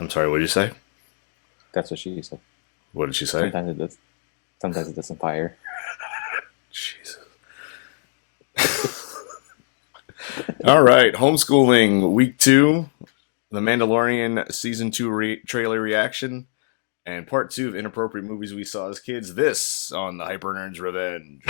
I'm sorry, what did you say? That's what she said. What did she say? Sometimes it does. Sometimes it doesn't fire. Jesus. All right, homeschooling week 2, the Mandalorian season 2 trailer reaction, and part 2 of inappropriate movies we saw as kids. This on the Hyper Nerds Revenge.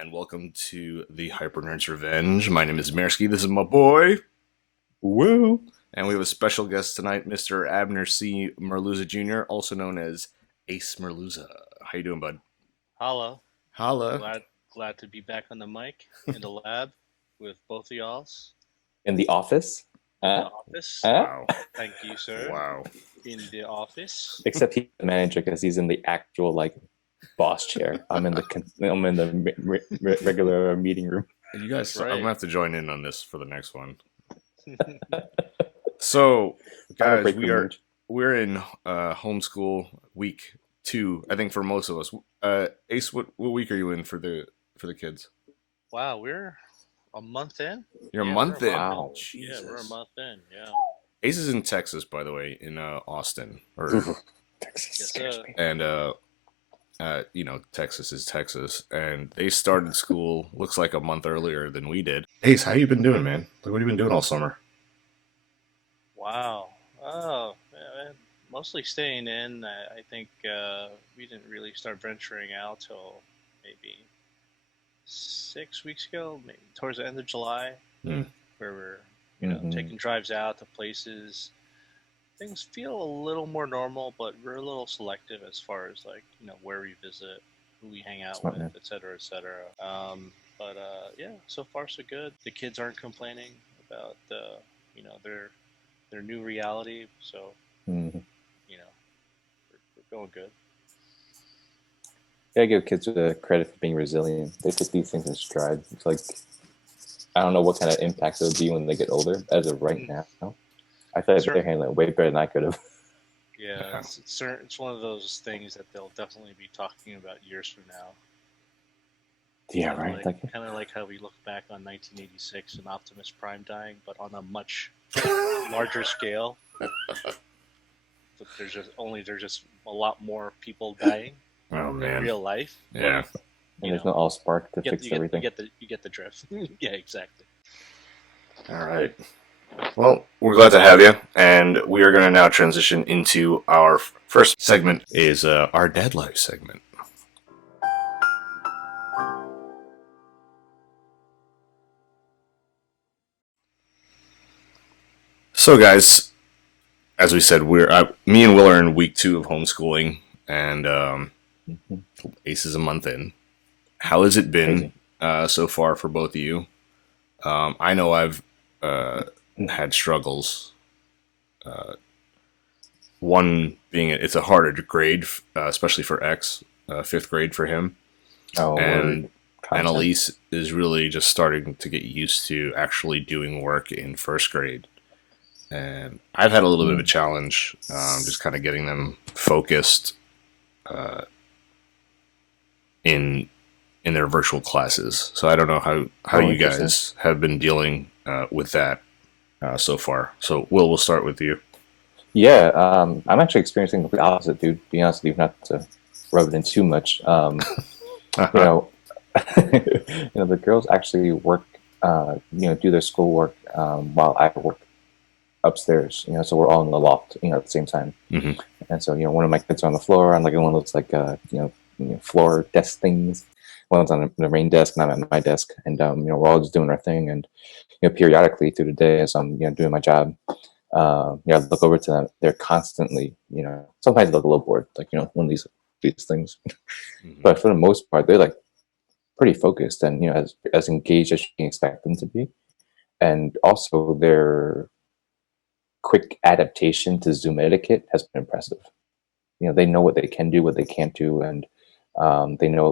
And welcome to the Hyper Nerds Revenge. My name is Mersky. This is my boy. Woo! And we have a special guest tonight, Mr. Abner C. Merluza Jr., also known as Ace Merluza. How you doing, bud? Hello. Holla. Glad to be back on the mic in the lab with both of y'all's. In the office? In the office. Wow. Thank you, sir. Wow. In the office. Except he's the manager because he's in the actual boss chair. I'm in the regular meeting room. You guys, Right. I'm gonna have to join in on this for the next one. So, guys, we're in homeschool week 2. I think for most of us. Ace, what week are you in for the kids? Wow, we're a month in. You're a month in. Wow. Yeah, we're a month in. Yeah. Ace is in Texas, by the way, in Austin, Texas Yes, and Texas is Texas, and they started school looks like a month earlier than we did. Ace, how you been doing, man? Like, what have you been doing all summer? Wow. Oh, yeah, mostly staying in. I think we didn't really start venturing out till maybe 6 weeks ago, maybe towards the end of July, Hmm. where we're taking drives out to places. Things feel a little more normal, but we're a little selective as far as where we visit, who we hang out Smart with, man. etc., etc. But yeah, so far so good. The kids aren't complaining about their new reality, so Mhm. we're going good. Gotta give kids the credit for being resilient. They take these things in stride. It's like, I don't know what kind of impact it'll be when they get older. As of right now, I feel like Sure. they're handling it way better than I could have. Yeah, it's one of those things that they'll definitely be talking about years from now. Yeah, Kinda right. Kind of like how we look back on 1986 and Optimus Prime dying, but on a much larger scale. But there's just a lot more people dying Oh in man, real life. yeah. And there's no all spark to You fix everything. you get the drift. Yeah, exactly. All right. Well, we're glad to have you, and we are going to now transition into our first segment. Is our dad life segment. So, guys, as we said, me and Will are in week 2 of homeschooling, and Ace is a month in. How has it been so far for both of you? I know I've had struggles. One being it's a harder grade, especially for X, 5th grade for him, Oh, and content. Annalise is really just starting to get used to actually doing work in 1st grade. And I've had a little bit of a challenge, just kind of getting them focused in their virtual classes. So I don't know how you guys have been dealing with that so far. So we'll start with you. Yeah, I'm actually experiencing the opposite, dude. To be honest with you, not to rub it in too much. The girls actually work, do their schoolwork while I work upstairs. So we're all in the loft, at the same time. Mm-hmm. And so, one of my kids are on the floor on one of those floor desk things. One's on the main desk, and I'm at my desk, and we're all just doing our thing. And periodically through the day, as I'm doing my job, I look over to them. They're constantly, sometimes they look a little bored, one of these things. Mm-hmm. But for the most part, they're pretty focused and as engaged as you can expect them to be. And also their quick adaptation to Zoom etiquette has been impressive. They know what they can do, what they can't do, and they know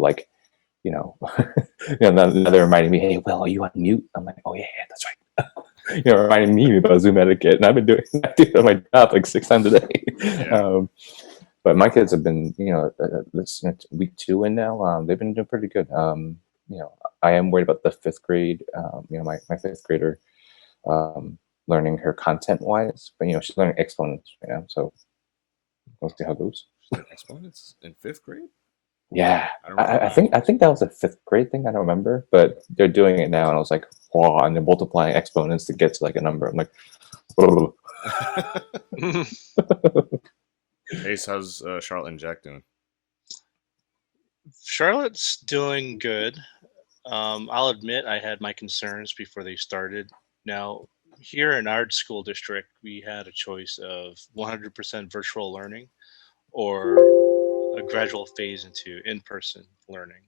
now they're reminding me, hey, Will, are you on mute? I'm like, oh yeah, that's right. Reminding me about Zoom etiquette, and I've been doing that on my job 6 times a day. Yeah. But my kids have been, this week 2 in now. They've been doing pretty good. I am worried about the fifth grade. My fifth grader, learning her content wise, but she's learning exponents right now. So we'll see how it goes. Exponents in fifth grade? Yeah, I don't remember. I think that was a fifth grade thing. I don't remember, but they're doing it now, and I was like, wow, and they're multiplying exponents to get to like a number. I'm like, oh. Ace, how's Charlotte and Jack doing? Charlotte's doing good. I'll admit I had my concerns before they started. Now, here in our school district, we had a choice of 100% virtual learning or a gradual phase into in-person learning.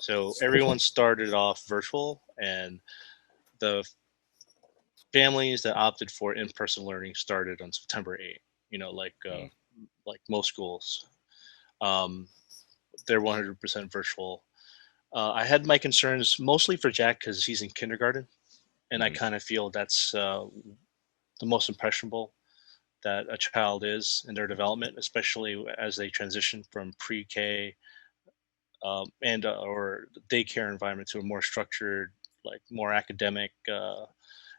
So everyone started off virtual, and the families that opted for in-person learning started on September 8th. Like most schools, um, they're 100% virtual. I had my concerns mostly for Jack because he's in kindergarten, and I kind of feel that's the most impressionable that a child is in their development, especially as they transition from pre-K and or daycare environment to a more structured, like more academic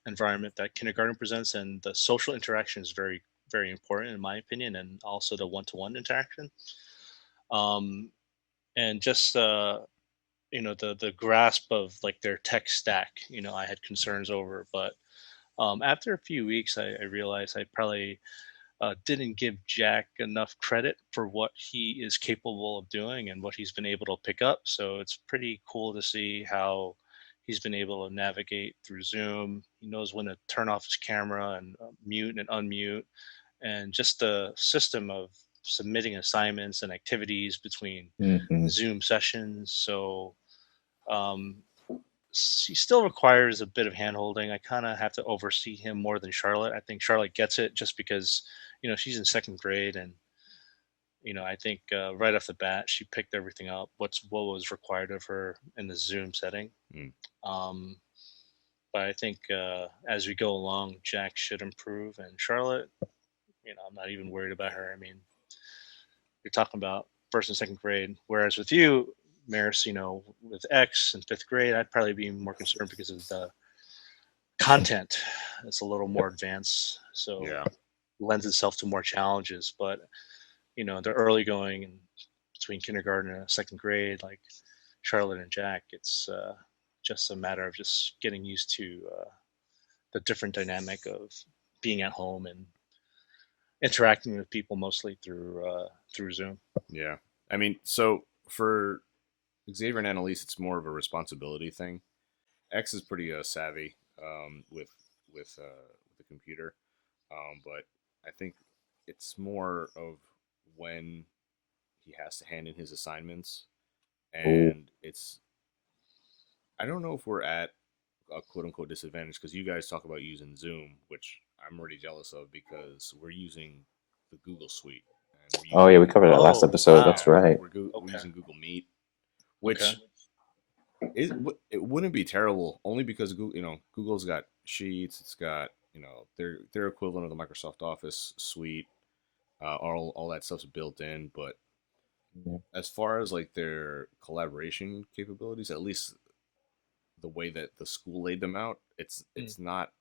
environment that kindergarten presents. And the social interaction is very, very important in my opinion, and also the one-to-one interaction. Um, and just the grasp of like their tech stack, I had concerns over, but after a few weeks, I realized I probably didn't give Jack enough credit for what he is capable of doing and what he's been able to pick up. So it's pretty cool to see how he's been able to navigate through Zoom. He knows when to turn off his camera and mute and unmute, and just the system of submitting assignments and activities between Mm-hmm. Zoom sessions. So um, he still requires a bit of handholding. I kind of have to oversee him more than Charlotte. I think Charlotte gets it just because she's in second grade, and I think right off the bat she picked everything up. What was required of her in the Zoom setting. Mm. Um, but I think as we go along, Jack should improve, and Charlotte, I'm not even worried about her. I mean, you're talking about first and second grade, whereas with you, Maris, with X in fifth grade, I'd probably be more concerned because of the content. It's a little more advanced, so Yeah. lends itself to more challenges. But the early going and between kindergarten and second grade, like Charlotte and Jack, it's just a matter of just getting used to the different dynamic of being at home and interacting with people mostly through Zoom. Yeah. I mean, so for Xavier and Annalise, it's more of a responsibility thing. X is pretty savvy with the computer, but I think it's more of when he has to hand in his assignments, and it's I don't know if we're at a quote unquote disadvantage because you guys talk about using Zoom, which I'm already jealous of because we're using the Google Suite. And we're Oh yeah, we using, covered that last Oh, episode. wow. That's right. we're Okay. using Google Meet, which Okay. it wouldn't be terrible only because Google's got Sheets, it's got their equivalent of the Microsoft Office suite, all that stuff's built in. But Yeah. as far as like their collaboration capabilities, at least the way that the school laid them out, it's not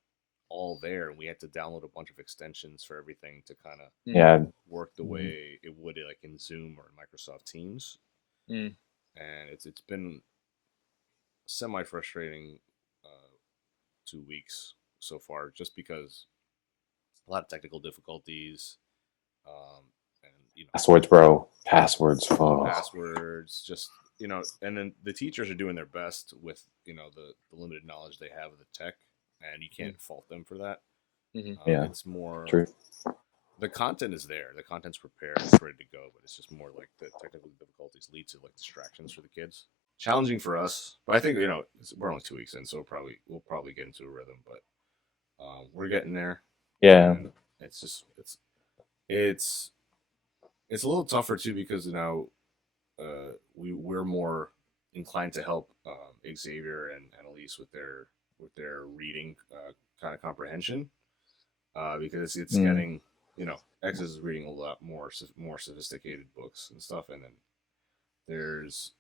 all there. We had to download a bunch of extensions for everything to kind of Yeah. work the way it would like in Zoom or Microsoft Teams. Mm. And it's been semi frustrating 2 weeks so far, just because a lot of technical difficulties, and Passwords, bro. Passwords. Oh. passwords, just and then the teachers are doing their best with the limited knowledge they have of the tech, and you can't fault them for that. Yeah. It's more True. the content is there, the content's prepared, it's ready to go, but it's just more like the technical difficulties lead to like distractions for the kids. Challenging for us, but I think we're only 2 weeks in, so we'll probably get into a rhythm, but we're getting there. Yeah. And it's just it's a little tougher too because we're more inclined to help Xavier and Annalise with their reading kind of comprehension because it's getting X is reading a lot more sophisticated books and stuff, and then there's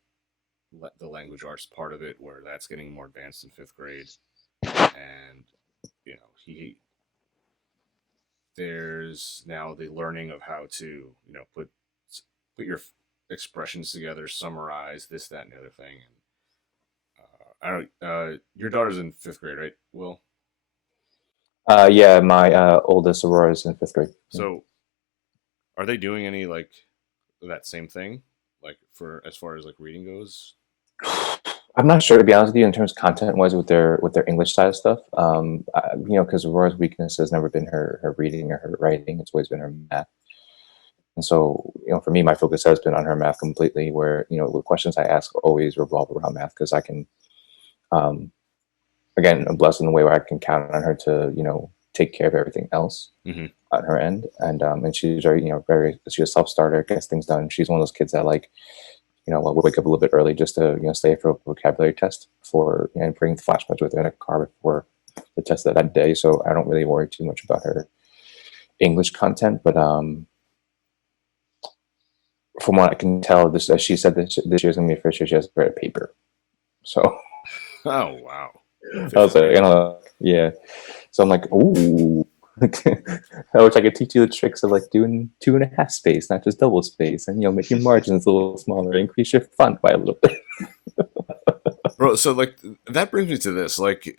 the language arts part of it where that's getting more advanced in fifth grade, and he there's now the learning of how to put your expressions together, summarize this, that, and the other thing. And I don't. Your daughter's in fifth grade, right? Will. Yeah, my oldest Aurora is in fifth grade. So, are they doing any like that same thing, like for as far as like reading goes? I'm not sure, to be honest with you, in terms of content-wise with their English side of stuff. Because Aurora's weakness has never been her reading or her writing; it's always been her math. And so, for me, my focus has been on her math completely. Where the questions I ask always revolve around math because I can, again, I'm blessed in a way where I can count on her to take care of everything else on her end. And she's very she's a self-starter, gets things done. She's one of those kids that we'll wake up a little bit early just to stay for a vocabulary test for and bring the flashcards with her in a car before the test of that day. So I don't really worry too much about her English content, but from what I can tell, she said that this year's gonna be the first year she has to write a paper. So oh wow, I was like, yeah. So I'm like, ooh. I wish I could teach you the tricks of like doing 2.5 space, not just double space, and make your margins a little smaller, increase your font by a little bit. Bro, so like that brings me to this. Like,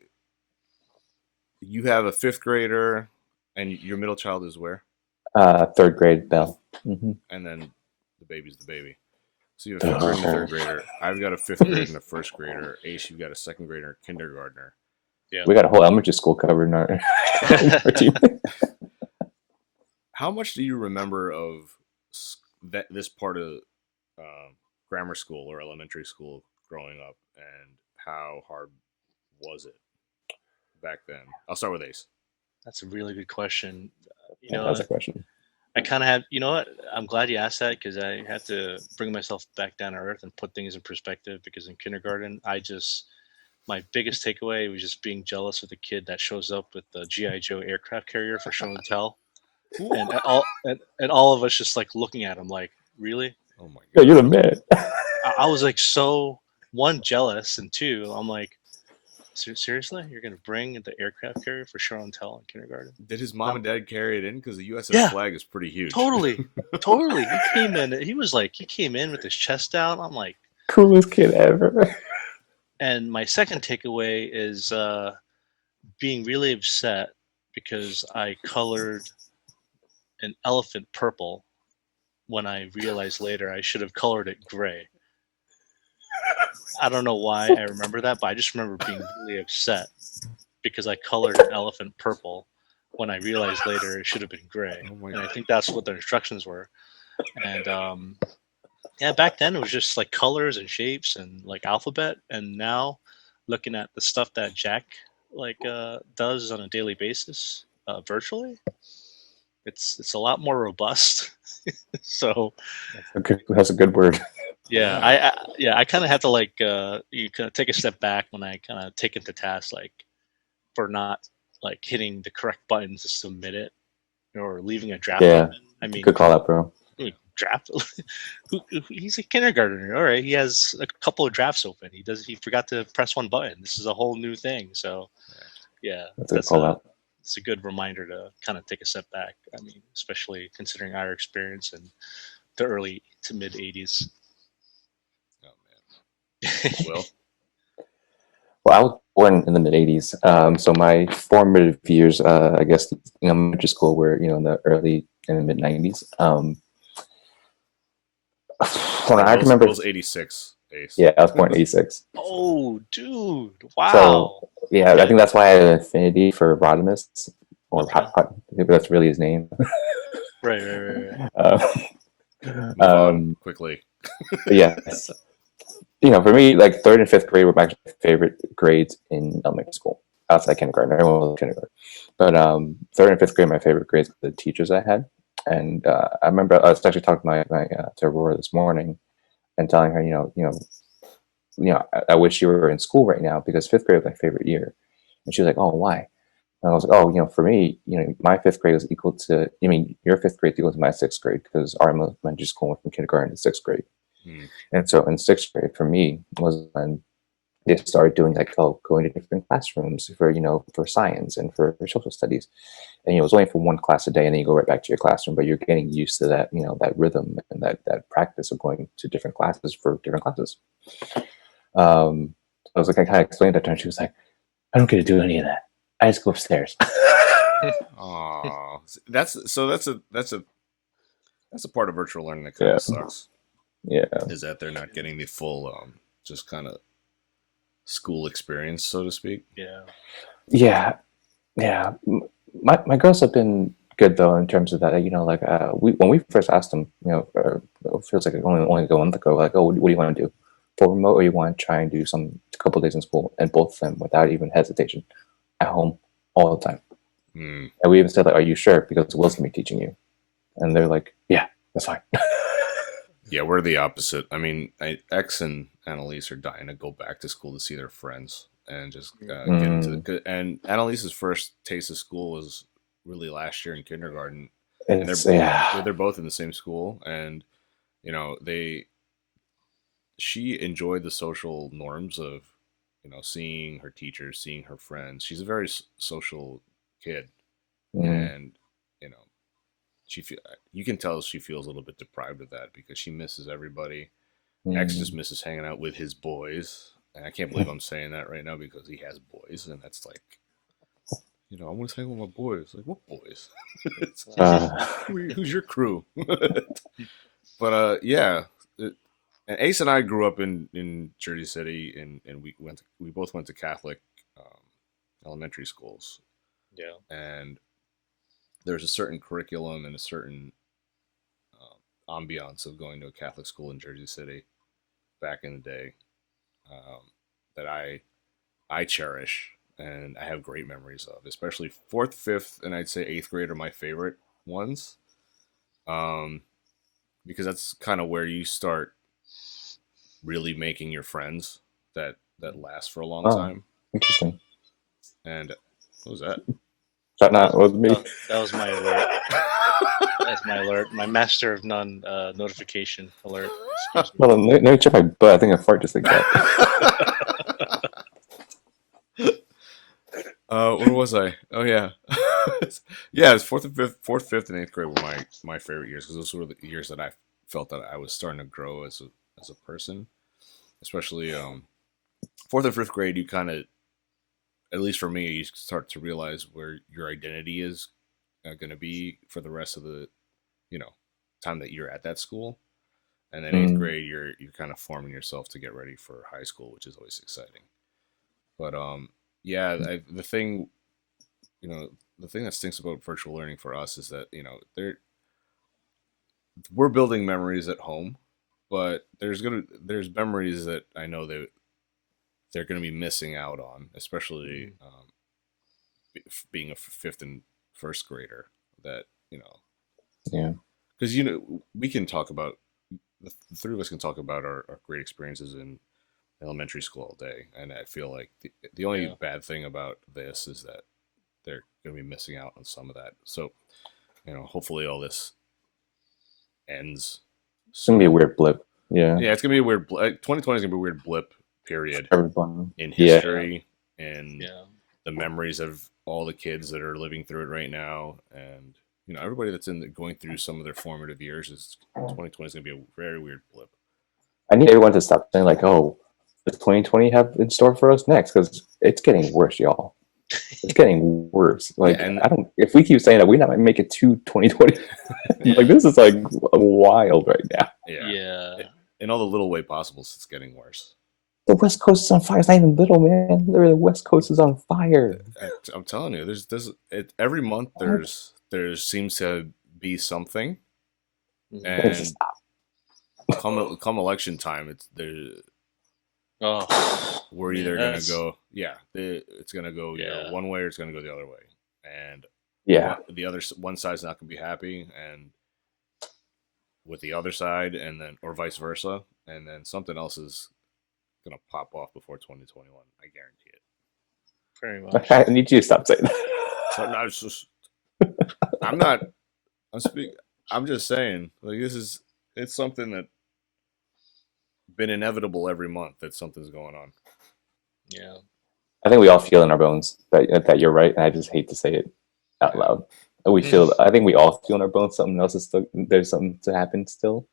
you have a fifth grader, and your middle child is where? Third grade, Belle. Mm-hmm. And then the baby's the baby. So you have a fifth grader and a third grader. I've got a fifth grade and a first grader. Ace, you've got a second grader and a kindergartner. Yeah. We got a whole elementary school covered in our team. How much do you remember of this part of grammar school or elementary school growing up, and how hard was it back then? I'll start with Ace. That's a really good question. That's a question. I kind of had, what? I'm glad you asked that because I had to bring myself back down to earth and put things in perspective. Because in kindergarten, my biggest takeaway was just being jealous of the kid that shows up with the GI Joe aircraft carrier for show and tell, and all of us just like looking at him like, really? Oh my god! Yeah, you're the man. I was like, so one, jealous, and two, I'm like, seriously, you're gonna bring the aircraft carrier for show and tell in kindergarten? Did his mom and dad carry it in? Because the USS flag is pretty huge. Totally. He came in. He came in with his chest out. I'm like, coolest kid ever. And my second takeaway is being really upset because I colored an elephant purple when I realized later I should have colored it gray. I don't know why I remember that, but I just remember being really upset because I colored an elephant purple when I realized later it should have been gray. And I think that's what the instructions were. And back then it was just like colors and shapes and like alphabet. And now looking at the stuff that Jack does on a daily basis virtually, it's a lot more robust. So that's a good word. Yeah, I kind of have to you kind of take a step back when I kind of take it to task for not hitting the correct buttons to submit it or leaving a draft open. I mean, good call out, bro. Draft. He's a kindergartner. All right, he has a couple of drafts open. He forgot to press one button. This is a whole new thing. So yeah, that's a good call out. It's a good reminder to kind of take a step back. I mean, especially considering our experience in the early to mid 80s. Well, I was born in the mid 80s. So my formative years, I guess, elementary school were, in the early and mid 90s. I remember. I was 86. Ace. Yeah, I was born in 86. Oh, dude. Wow. So, yeah, okay. I think that's why I had an affinity for Rodimus, or that's really his name. Right. Quickly. Yes. For me, like third and fifth grade were my favorite grades in elementary school. Outside kindergarten, everyone was kindergarten. But third and fifth grade, my favorite grades were the teachers I had. And I remember I was actually talking to Aurora this morning, and telling her, I wish you were in school right now because fifth grade was my favorite year. And she was like, "Oh, why?" And I was like, oh, for me, my fifth grade was equal to, your fifth grade equal to my sixth grade because our elementary school went from kindergarten to sixth grade. Hmm. And so in sixth grade for me was when they started doing like, going to different classrooms for science and for social studies. And it was only for one class a day, and then you go right back to your classroom. But you're getting used to that, that rhythm and that practice of going to different classes for different classes. I was like, I kind of explained that to her, and she was like, I don't get to do any of that. I just go upstairs. Oh, that's a part of virtual learning that kind of sucks. Yeah, is that they're not getting the full just kind of school experience, so to speak. Yeah. My girls have been good though in terms of that. When we first asked them, it feels like only a month ago, like, oh, what do you want to do? For remote, or you want to try and do a couple of days in school? And both of them, without even hesitation, at home all the time. And we even said, like, are you sure? Because Will's gonna be teaching you. And they're like, yeah, that's fine. Yeah, we're the opposite. I mean, X and Annalise are dying to go back to school to see their friends and just get into and Annalise's first taste of school was really last year in kindergarten. And they're both in the same school, and she enjoyed the social norms of seeing her teachers, seeing her friends. She's a very social kid, and you can tell she feels a little bit deprived of that because she misses everybody. X just misses hanging out with his boys, and I can't believe I'm saying that right now because he has boys, and that's like, I want to hang with my boys. Like, what boys? Who's your crew? But yeah, and Ace and I grew up in Jersey City, and we both went to Catholic elementary schools. Yeah, and there's a certain curriculum and a certain ambiance of going to a Catholic school in Jersey City back in the day that I cherish and I have great memories of, especially fourth, fifth, and I'd say eighth grade are my favorite ones, because that's kind of where you start really making your friends that last for a long time. Interesting. And what was that? That was me. That was my alert. That's my alert. My master of none notification alert. Well, let me check my butt. I think a fart just like that. Where was I? Oh yeah, yeah. It's fourth, fifth, and eighth grade were my favorite years because those were the years that I felt that I was starting to grow as a person. Especially fourth and fifth grade, you kind of, at least for me, you start to realize where your identity is going to be for the rest of the time that you're at that school. And then eighth grade, you're kind of forming yourself to get ready for high school, which is always exciting. But yeah, the thing that stinks about virtual learning for us is that we're building memories at home, but there's memories that I know that they're going to be missing out on, especially being a fifth and first grader. That yeah, because we can talk about, the three of us can talk about our great experiences in elementary school all day, and I feel like the only bad thing about this is that they're going to be missing out on some of that. So hopefully all this ends. It's gonna be a weird blip. Yeah, it's gonna be a weird 2020 is gonna be a weird blip period everyone in history and the memories of all the kids that are living through it right now, and everybody that's going through some of their formative years. 2020 is gonna be a very weird blip. I need everyone to stop saying like, "Oh, does 2020 have in store for us next?" Because it's getting worse, y'all. It's getting worse. Like, and I don't. If we keep saying that, we not make it to 2020. Like, this is like wild right now. Yeah. In all the little way possibles, it's getting worse. The West Coast is on fire. It's not even little, man. Literally, the West Coast is on fire. I'm telling you, there's every month there seems to be something, and come election time, it's there. We're either gonna go, it's gonna go one way or it's gonna go the other way, and the other one side's not gonna be happy, and with the other side, and then or vice versa, and then something else is gonna pop off before 2021. I guarantee it. Very much. I need you to stop saying that. So no, it's just, I'm not. I'm just saying, like it's something that been inevitable every month that something's going on. Yeah. I think we all feel in our bones that you're right, and I just hate to say it out loud. We feel. I think we all feel in our bones something else is still there's something to happen still.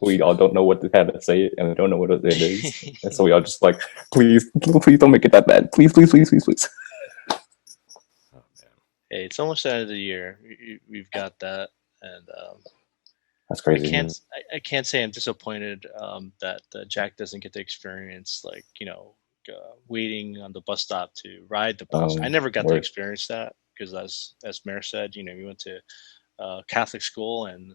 We all don't know how to say it, and we don't know what it is, and so we all just like, please don't make it that bad. Please. Oh man. Hey, it's almost the end of the year. We've got that, and That's I crazy. can't say I'm disappointed that Jack doesn't get to experience waiting on the bus stop to ride the bus. I never got to experience that because, as Mayor said, we went to Catholic school, and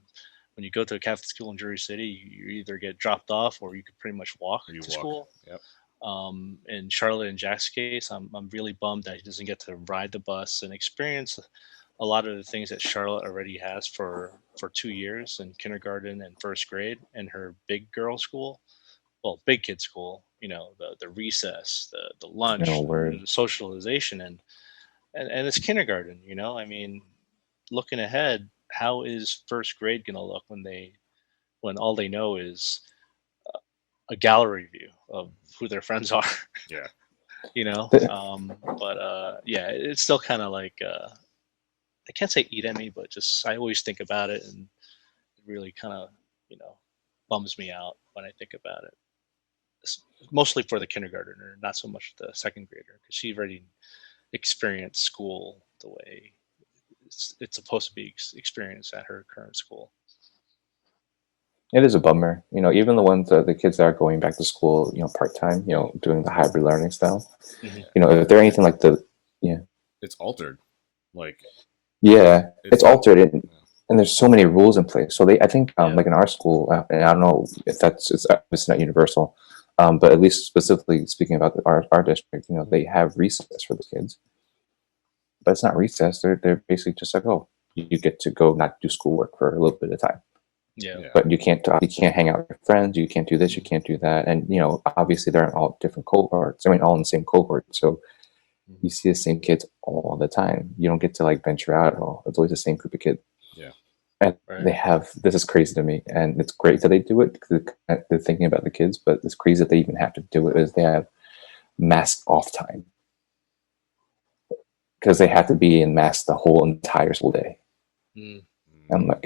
when you go to a Catholic school in Jersey City, you either get dropped off or you could pretty much walk to school. Yep. In Charlotte and Jack's case, I'm really bummed that he doesn't get to ride the bus and experience a lot of the things that Charlotte already has for 2 years in kindergarten and first grade and her big girl school, well, big kid school. The recess, the lunch, the socialization, and it's kindergarten. I mean, looking ahead, how is first grade going to look when all they know is a gallery view of who their friends are? Yeah. Yeah, it's still kind of like I can't say eat at me, but just I always think about it, and it really kind of bums me out when I think about it. Mostly for the kindergartner, not so much the second grader, because she already experienced school the way it's supposed to be experienced at her current school. It is a bummer, even the ones the kids that are going back to school, part time, doing the hybrid learning style. If they're anything like it's altered, like it's altered, and there's so many rules in place. So I think, like in our school, and I don't know if it's not universal, but at least specifically speaking about our district, they have recess for the kids, but it's not recess. They're basically just like, oh, you get to go not do schoolwork for a little bit of time. Yeah. But you can't hang out with your friends. You can't do this. You can't do that. And obviously they're in all different cohorts. I mean, all in the same cohort. So you see the same kids all the time. You don't get to like venture out at all. It's always the same group of kids. Yeah. And they have. This is crazy to me, and it's great that they do it because they're thinking about the kids. But it's crazy that they even have to do it. Is they have mask off time because they have to be in mask the whole entire school day. I'm like,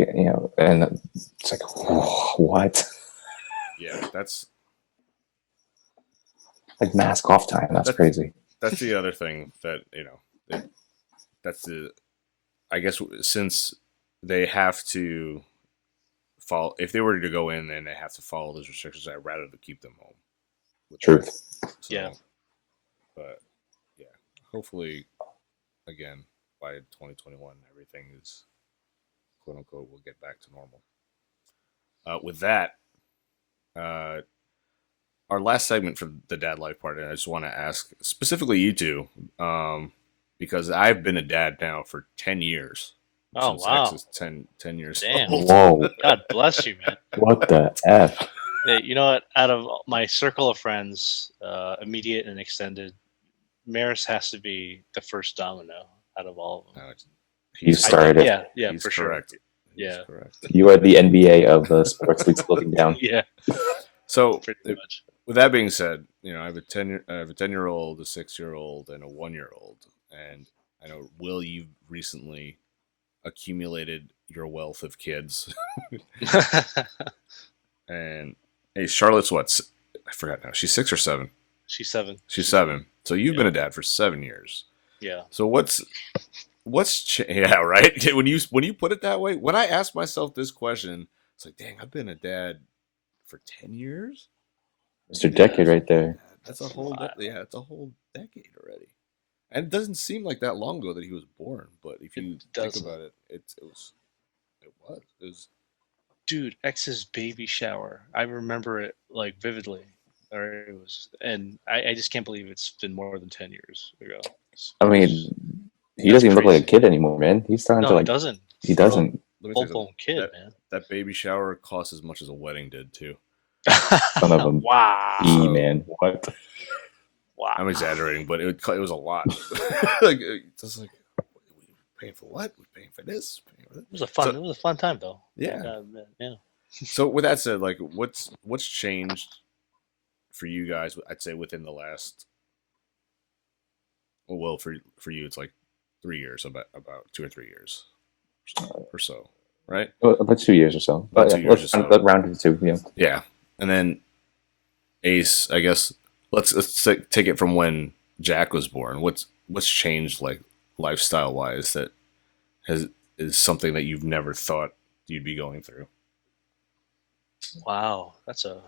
and it's like, what? Yeah, that's like mask off time. That's crazy. That's the other thing that I guess since they have to follow, if they were to go in and they have to follow those restrictions, I'd rather to keep them home. Truth. So, yeah. But yeah, hopefully, again by 2021, everything is, quote unquote, will get back to normal. With that, our last segment for the dad life part, and I just want to ask specifically you two, because I've been a dad now for 10 years. Oh, wow. X is 10 years Damn. old. Whoa. God bless you, man. What the F? Hey, you know what? Out of my circle of friends, immediate and extended, Maris has to be the first domino out of all of them. You started it. Yeah, He's for correct. sure. Yeah. He's correct. You are the NBA of the sports leagues looking down. Yeah. So, Pretty much. with that being said, I have a 10-year-old, a 6-year-old, and a 1-year-old, and I know, Will, you've recently accumulated your wealth of kids. And hey, Charlotte's what? I forgot now. She's 6 or 7. She's 7. She's 7. So you've been a dad for 7 years. Yeah. So yeah, right? When you put it that way, when I ask myself this question, it's like, dang, I've been a dad for 10 years. Mr. Decade right there. That's a whole it's a whole decade already. And it doesn't seem like that long ago that he was born, but if you think about it, it was. Dude, X's baby shower. I remember it like vividly. It was, and I just can't believe it's been more than 10 years ago. I mean, he doesn't even look like a kid anymore, man. He's starting to like. He doesn't. He doesn't. Full-blown kid, man. That baby shower costs as much as a wedding did too. Son of a wow, man. What? Wow. I'm exaggerating, but it was a lot. Like, just like paying for what? We're paying for this. Paying for this. It was a fun. So- It was a fun time though. Yeah. Yeah. So with that said, like, what's changed for you guys? I'd say within the last, well, for you, it's like 3 years, about 2 or 3 years, or so, right? About 2 years or so. About But 2 years or so. Let's round it to 2. Yeah. Yeah, and then Ace, I guess let's take it from when Jack was born. What's changed, like, lifestyle wise, that is something that you've never thought you'd be going through? Wow, that's a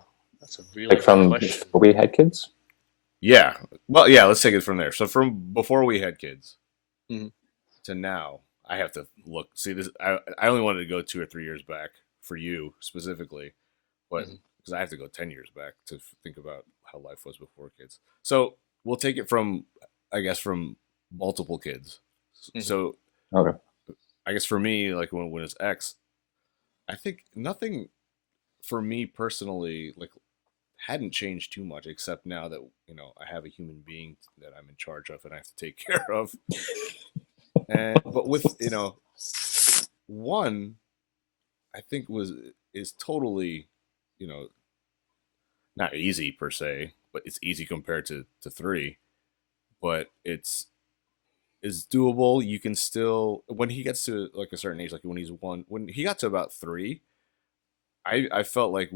really Like good from question. before we had kids. Yeah, well, yeah. Let's take it from there. So from before we had kids Mhm. to now, I have to look. See this. I only wanted to go 2 or 3 years back for you specifically, but Mhm. because I have to go 10 years back to think about how life was before kids. So we'll take it from, I guess, from multiple kids. Mhm. So Okay. I guess for me, like when it's X, I think nothing for me personally, like, hadn't changed too much, except now that I have a human being that I'm in charge of and I have to take care of. And but with one, I think is totally, you know not easy per se, but it's easy compared to three. But it's doable. You can still, when he gets to like a certain age, like when he's one, when he got to about 3, I felt like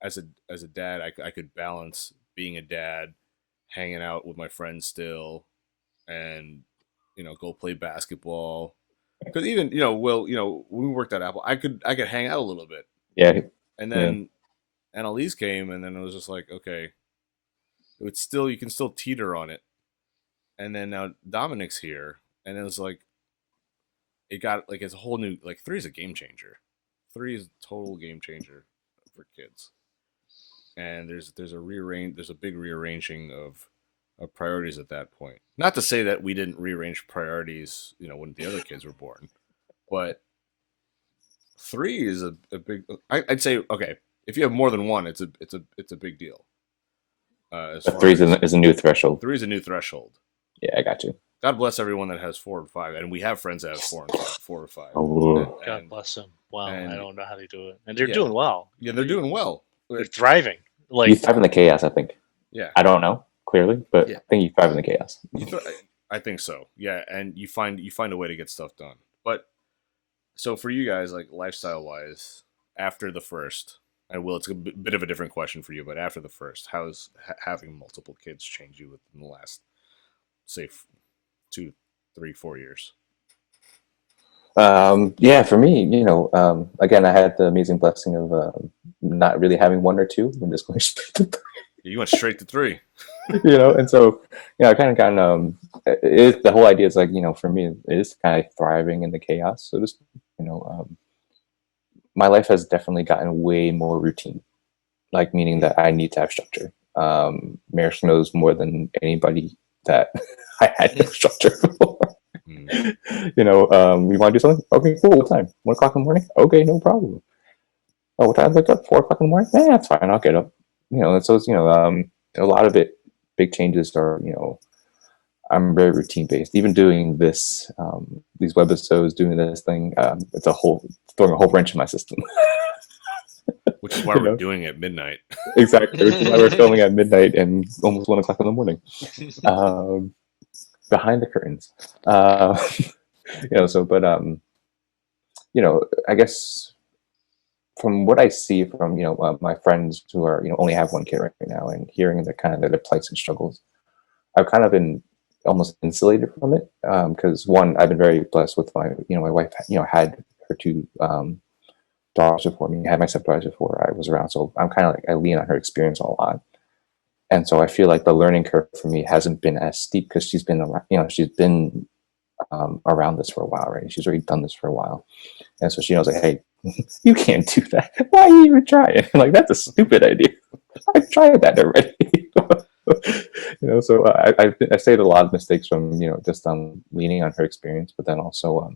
as a dad, I could balance being a dad, hanging out with my friends still, and go play basketball. Because even when we worked at Apple, I could hang out a little bit, Yeah. and Yeah. then Annalise came, and then it was just like, okay, it's still, you can still teeter on it, and then now Dominic's here, and it was like, it got like, it's a whole new, like, 3 is a game changer. 3 is a total game changer for kids. And there's a big rearranging of priorities at that point. Not to say that we didn't rearrange priorities, when the other kids were born, but 3 is a big. I'd say, okay, if you have more than one, it's a big deal. As far 3 as is a new threshold. 3 is a new threshold. Yeah, I got you. God bless everyone that has 4 and 5, and we have friends that have 4 or 5. Oh. God bless them. Wow, and- I don't know how they do it, and they're Yeah. doing well. Yeah, they're doing well. They're thriving. You Like, thrive in the chaos, I think. Yeah, I don't know clearly, but Yeah. I think you thrive in the chaos. I think so. Yeah, and you find a way to get stuff done. But so for you guys, like, lifestyle wise, after the first, and Will, it's a bit of a different question for you, but after the first, how's having multiple kids changed you within the last, say, 2, 3, 4 years? Yeah, for me, again, I had the amazing blessing of not really having 1 or 2 and just going straight to 3. You went straight to 3. And so I kind of gotten the whole idea is like, for me, it is kind of thriving in the chaos. So just my life has definitely gotten way more routine, like meaning that I need to have structure. Marish knows more than anybody that I had no structure before. Mm. We want to do something? Okay, cool. What time? 1 o'clock in the morning? Okay, no problem. Oh, what time? I wake up? 4 o'clock in the morning? That's fine. I'll get up. And so it's, a lot of it, big changes are, I'm very routine based. Even doing this, these webisodes, doing this thing, it's throwing a whole wrench in my system. Which is why we're doing it at midnight. Exactly. Which is why we're filming at midnight and almost 1 o'clock in the morning. Behind the curtains. But I guess from what I see from my friends who are only have 1 kid right now, and hearing the kind of their plights and struggles, I've kind of been almost insulated from it, because one, I've been very blessed with my wife had her 2 daughters before me, had my stepdaughters before I was around, so I'm kind of like, I lean on her experience a lot. And so I feel like the learning curve for me hasn't been as steep because she's been around, around this for a while, right? She's already done this for a while. And so she knows, like, hey, you can't do that. Why are you even trying? Like, that's a stupid idea. I've tried that already. So I saved a lot of mistakes from, just leaning on her experience, but then also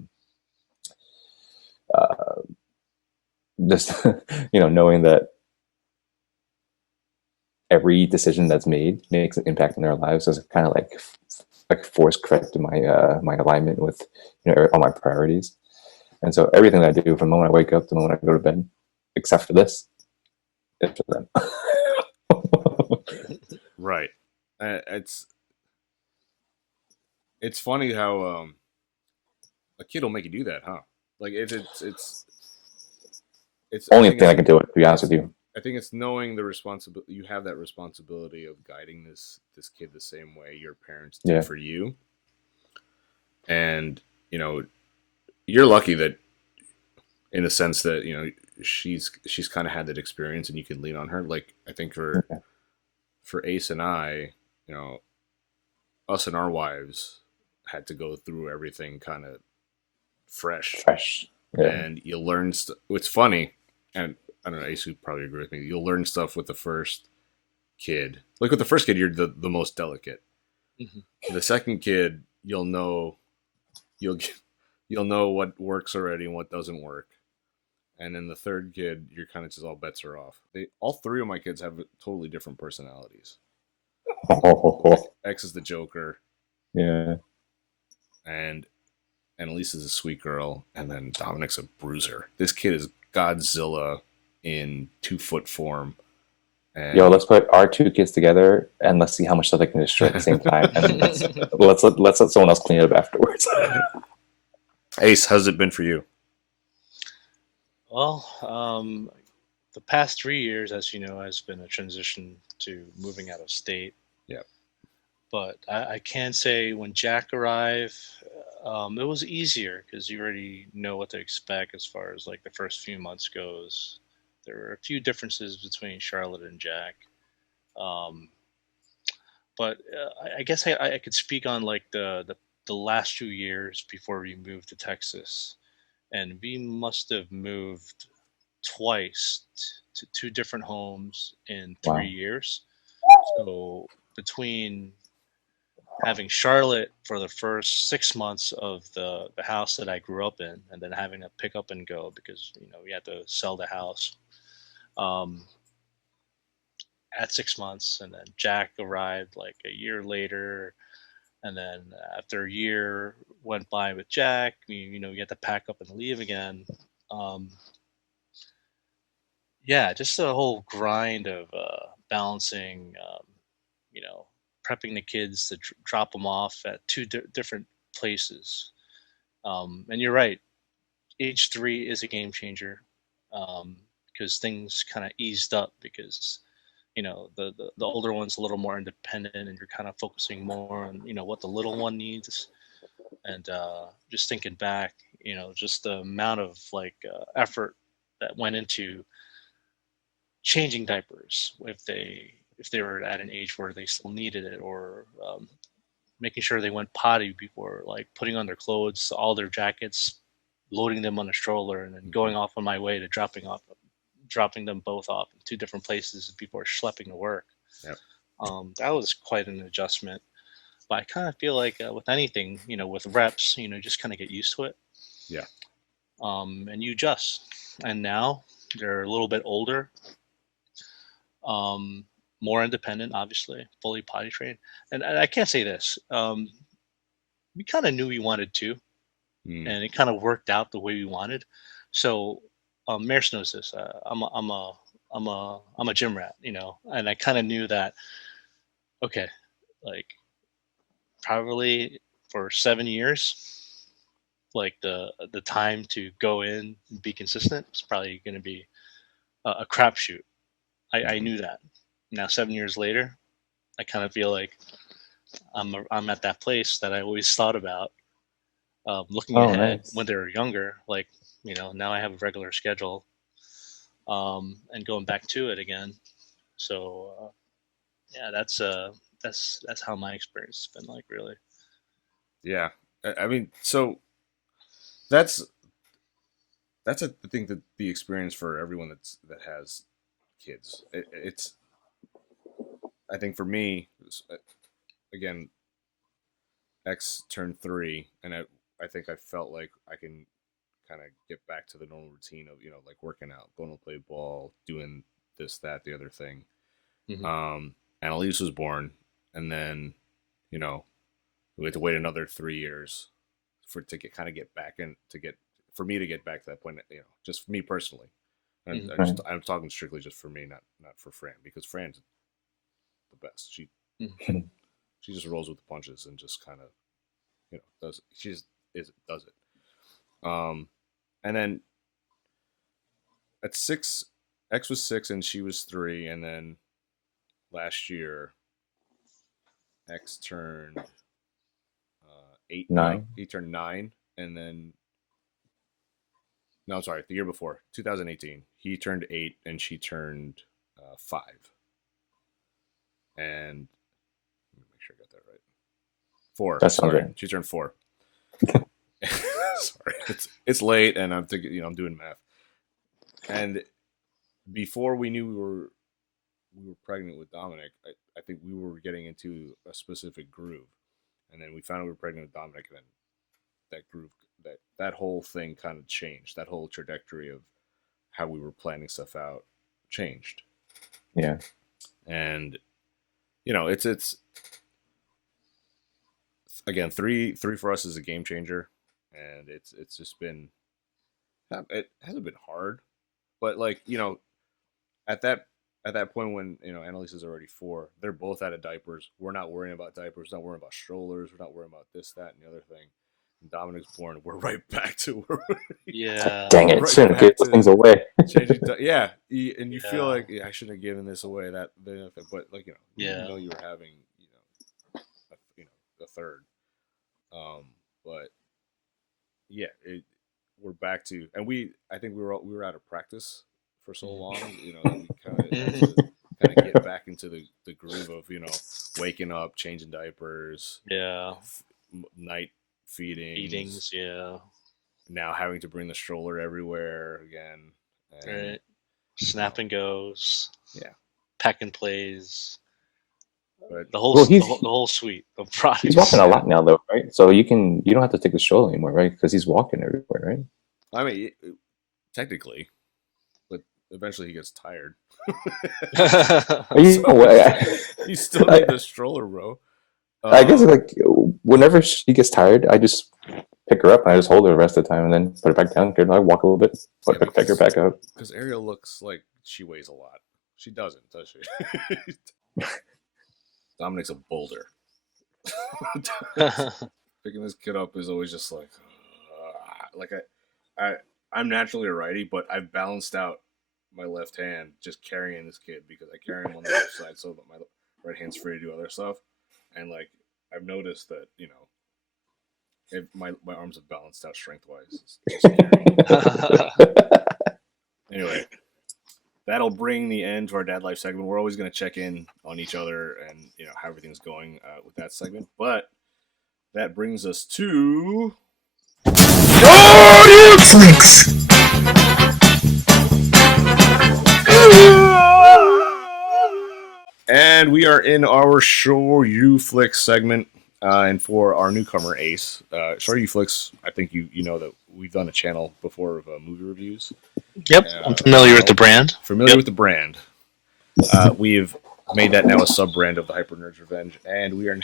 just, knowing that every decision that's made makes an impact in their lives, as kind of like force correct my my alignment with all my priorities. And so everything that I do from the moment I wake up to the moment I go to bed, except for this, is for them. Right. It's funny how a kid will make you do that, huh? Like it's Only thing I can do it, to be honest with you. I think it's knowing the responsibility. You have that responsibility of guiding this kid the same way your parents did for you. And you're lucky that, in the sense that she's kind of had that experience, and you can lean on her. Like, I think for Ace and I, us and our wives had to go through everything kind of fresh. Yeah. And you learn it's funny, and I don't know, Ace would probably agree with me. You'll learn stuff with the first kid. Like, with the first kid, you're the most delicate. Mm-hmm. The second kid, you'll know what works already and what doesn't work. And then the third kid, you're kind of just all bets are off. All three of my kids have totally different personalities. X is the Joker. Yeah. And Elise is a sweet girl. And then Dominic's a bruiser. This kid is Godzilla in 2-foot form. And let's put our two kids together and let's see how much stuff they can destroy at the same time. And let's let someone else clean it up afterwards. Ace, how's it been for you? Well, the past 3 years, as you know, has been a transition to moving out of state. Yeah. But I can say when Jack arrived, it was easier because you already know what to expect as far as like the first few months goes. There were a few differences between Charlotte and Jack. But I guess I could speak on like the last 2 years before we moved to Texas. And we must have moved twice to two different homes in 3 years. So between having Charlotte for the first 6 months of the house that I grew up in, and then having to pick up and go because we had to sell the house at 6 months, and then Jack arrived like a year later. And then after a year went by with Jack, you had to pack up and leave again. Just the whole grind of balancing, prepping the kids to drop them off at two different places. And you're right, age 3 is a game changer because things kind of eased up because the older one's a little more independent and you're kind of focusing more on what the little one needs. And just thinking back, just the amount of like effort that went into changing diapers if they were at an age where they still needed it, or making sure they went potty before like putting on their clothes, all their jackets, loading them on a stroller, and then going off on my way to dropping them both off in two different places before schlepping to work. Yep. That was quite an adjustment. But I kind of feel like with anything, with reps, just kind of get used to it. Yeah. And you adjust. And now they're a little bit older, more independent, obviously, fully potty trained. And I can't say this. We kind of knew we wanted to, and it kind of worked out the way we wanted. So Maris knows this. I'm a gym rat, and I kind of knew that. Okay, like probably for 7 years, like the time to go in and be consistent is probably going to be a crapshoot. I knew that. Now 7 years later, I kind of feel like I'm at that place that I always thought about. Looking ahead when they were younger, like now I have a regular schedule, and going back to it again. So that's how my experience has been like, really. Yeah, I mean, so that's I think that the experience for everyone that has kids. It's I think for me, again, X turned 3, and I think I felt like I can kind of get back to the normal routine of like working out, going to play ball, doing this, that, the other thing. Mm-hmm. And Elise was born, and then we had to wait another 3 years get back in for me to get back to that point. Just me personally. And Right. I'm talking strictly just for me, not for Fran, because Fran's the best. She just rolls with the punches and just kind of does it. Does it. And then at 6, X was 6 and she was 3, and then last year X turned 8. 9. He turned 9, and then no, I'm sorry, the year before, 2018, he turned 8 and she turned 5. And let me make sure I got that right. 4. That sounds sorry, right. she turned 4. Sorry, it's late, and I'm thinking, I'm doing math. And before we knew we were pregnant with Dominic, I think we were getting into a specific groove, and then we found out we were pregnant with Dominic, and then that groove, that whole thing kind of changed. That whole trajectory of how we were planning stuff out changed. Yeah. And it's again, 3 for us is a game changer, and it's just been, it hasn't been hard, but at that point when Annalise is already 4, they're both out of diapers. We're not worrying about diapers, not worrying about strollers, we're not worrying about this, that, and the other thing. And Dominic's born, we're right back to Yeah. Dang it! Right Shouldn't back give to those things away. yeah, and you feel Yeah. like I shouldn't have given this away, but you Yeah. didn't know you were having a third, but yeah, we're back to, and I think we were out of practice for so long, that we kind of had to get back into the groove of waking up, changing diapers, Yeah. night Feedings. Yeah. now having to bring the stroller everywhere again, and, Right. Snap and goes. Yeah. Pack and plays. But The whole Well, the whole suite of products. He's walking a lot now, though, right? So you don't have to take the stroller anymore, right? Because he's walking everywhere, right? I mean, technically, but eventually he gets tired. You still need the stroller, bro. I guess whenever she gets tired, I just pick her up and I just hold her the rest of the time and then put her back down. I walk a little bit, pick her back up. Because Ariel looks like she weighs a lot. She doesn't, does she? Dominic's a boulder. Picking this kid up is always just I'm naturally a righty, but I've balanced out my left hand just carrying this kid because I carry him on the left side so that my right hand's free to do other stuff. And I've noticed that if my arms have balanced out strength wise. Anyway, that'll bring the end to our dad life segment. We're always going to check in on each other and how everything's going with that segment. But that brings us to and we are in our Show You Flicks segment. And for our newcomer, Ace, Show You Flicks, I think you know that we've done a channel before of movie reviews. Yep, I'm familiar with the brand. Familiar with the brand. We've made that now a sub-brand of the Hyper Nerds Revenge, and we are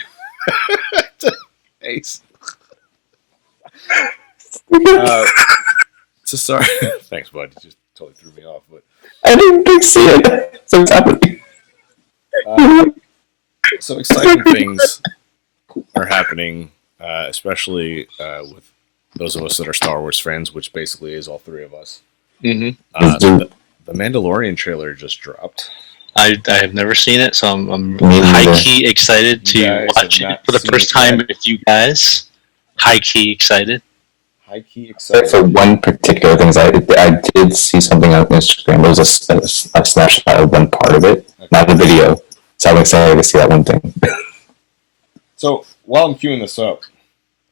Ace. So sorry. Thanks, bud. You just totally threw me off. But I didn't see it. So what's happening? So exciting things are happening, especially with those of us that are Star Wars fans, which basically is all 3 of us. Mm-hmm. The Mandalorian trailer just dropped. I have never seen it, so I'm high-key excited to watch it for the first time with you guys. High-key excited. High-key excited. For one particular thing, I did see something on Instagram. It was a snapshot of one part of it, not a video. So I'm excited to see that one thing. So while I'm queuing this up,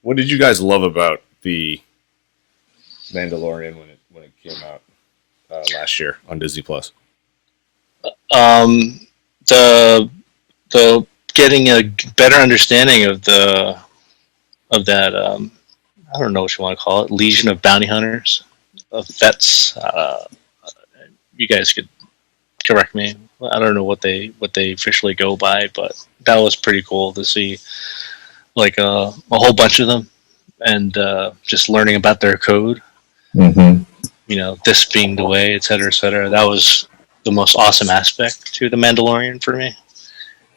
what did you guys love about the Mandalorian when it came out last year on Disney Plus? The getting a better understanding of that. I don't know what you want to call it. Legion of bounty hunters, of vets. You guys could correct me. I don't know what they officially go by, but that was pretty cool to see, a whole bunch of them, and just learning about their code. Mm-hmm. This being the way, et cetera, et cetera. That was the most awesome aspect to The Mandalorian for me.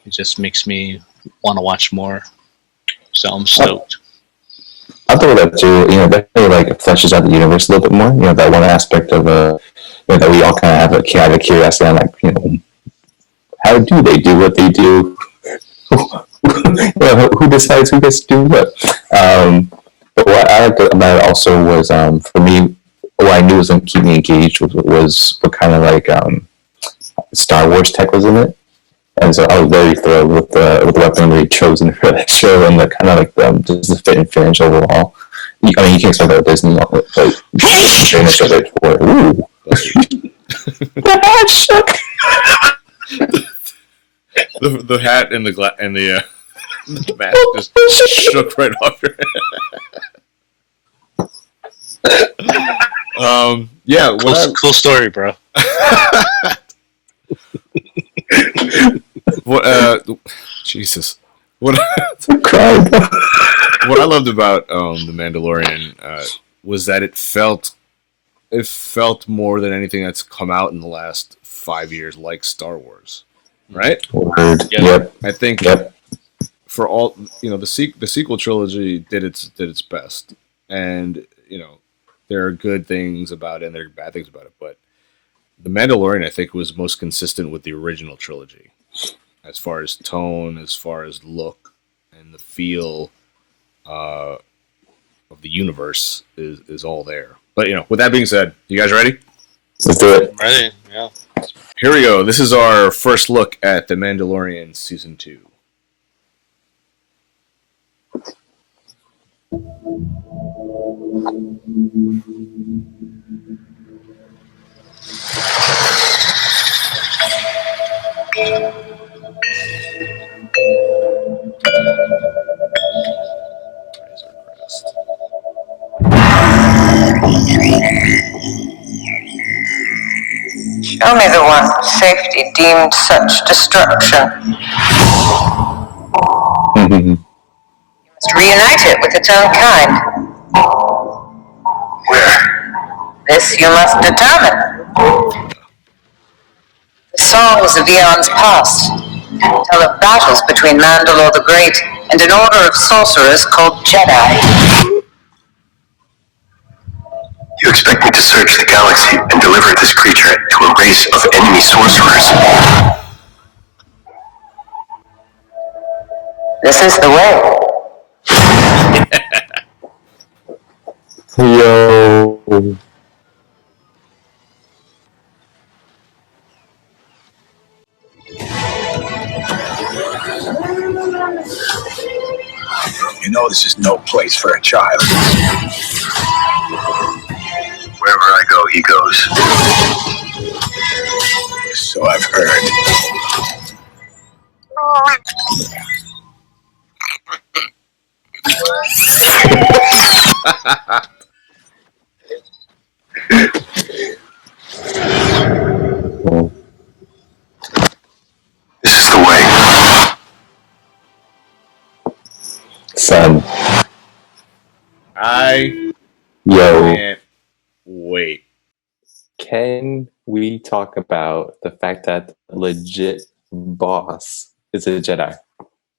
It just makes me want to watch more. So I'm stoked. I thought that too. Definitely like fleshes out the universe a little bit more. That one aspect of that we all kind of have a curiosity on, like, how do they do what they do? Who decides who gets to do what? But what I liked about it also was, for me, what I knew was going to keep me engaged was what kind of like Star Wars tech was in it. And so I was very thrilled with the weaponry chosen for that show, and the kind of like just the fit and finish overall. You can expect that with Disney, but the finish of it for the hat shook. The hat and the the mask just shook right off your head. Yeah, cool story, bro. What? Jesus. What? What I loved about the Mandalorian was that it felt more than anything that's come out in the last 5 years, like Star Wars, right? Word. Yep. I think for all the sequel trilogy did its best, and there are good things about it and there are bad things about it, but the Mandalorian, I think, was most consistent with the original trilogy, as far as tone, as far as look, and the feel of the universe is all there. But with that being said, you guys ready? Let's do it. Ready? Yeah. Here we go. This is our first look at The Mandalorian Season 2. Show me the one whose safety deemed such destruction. You must reunite it with its own kind. Where? This you must determine. The songs of eons past tell of battles between Mandalore the Great and an order of sorcerers called Jedi. You expect me to search the galaxy and deliver this creature to a race of enemy sorcerers? This is the way. Yo. You know this is no place for a child. Wherever I go, he goes. So I've heard. This is the way. Son. I Yo. can't wait. Can we talk about the fact that the legit boss is a Jedi?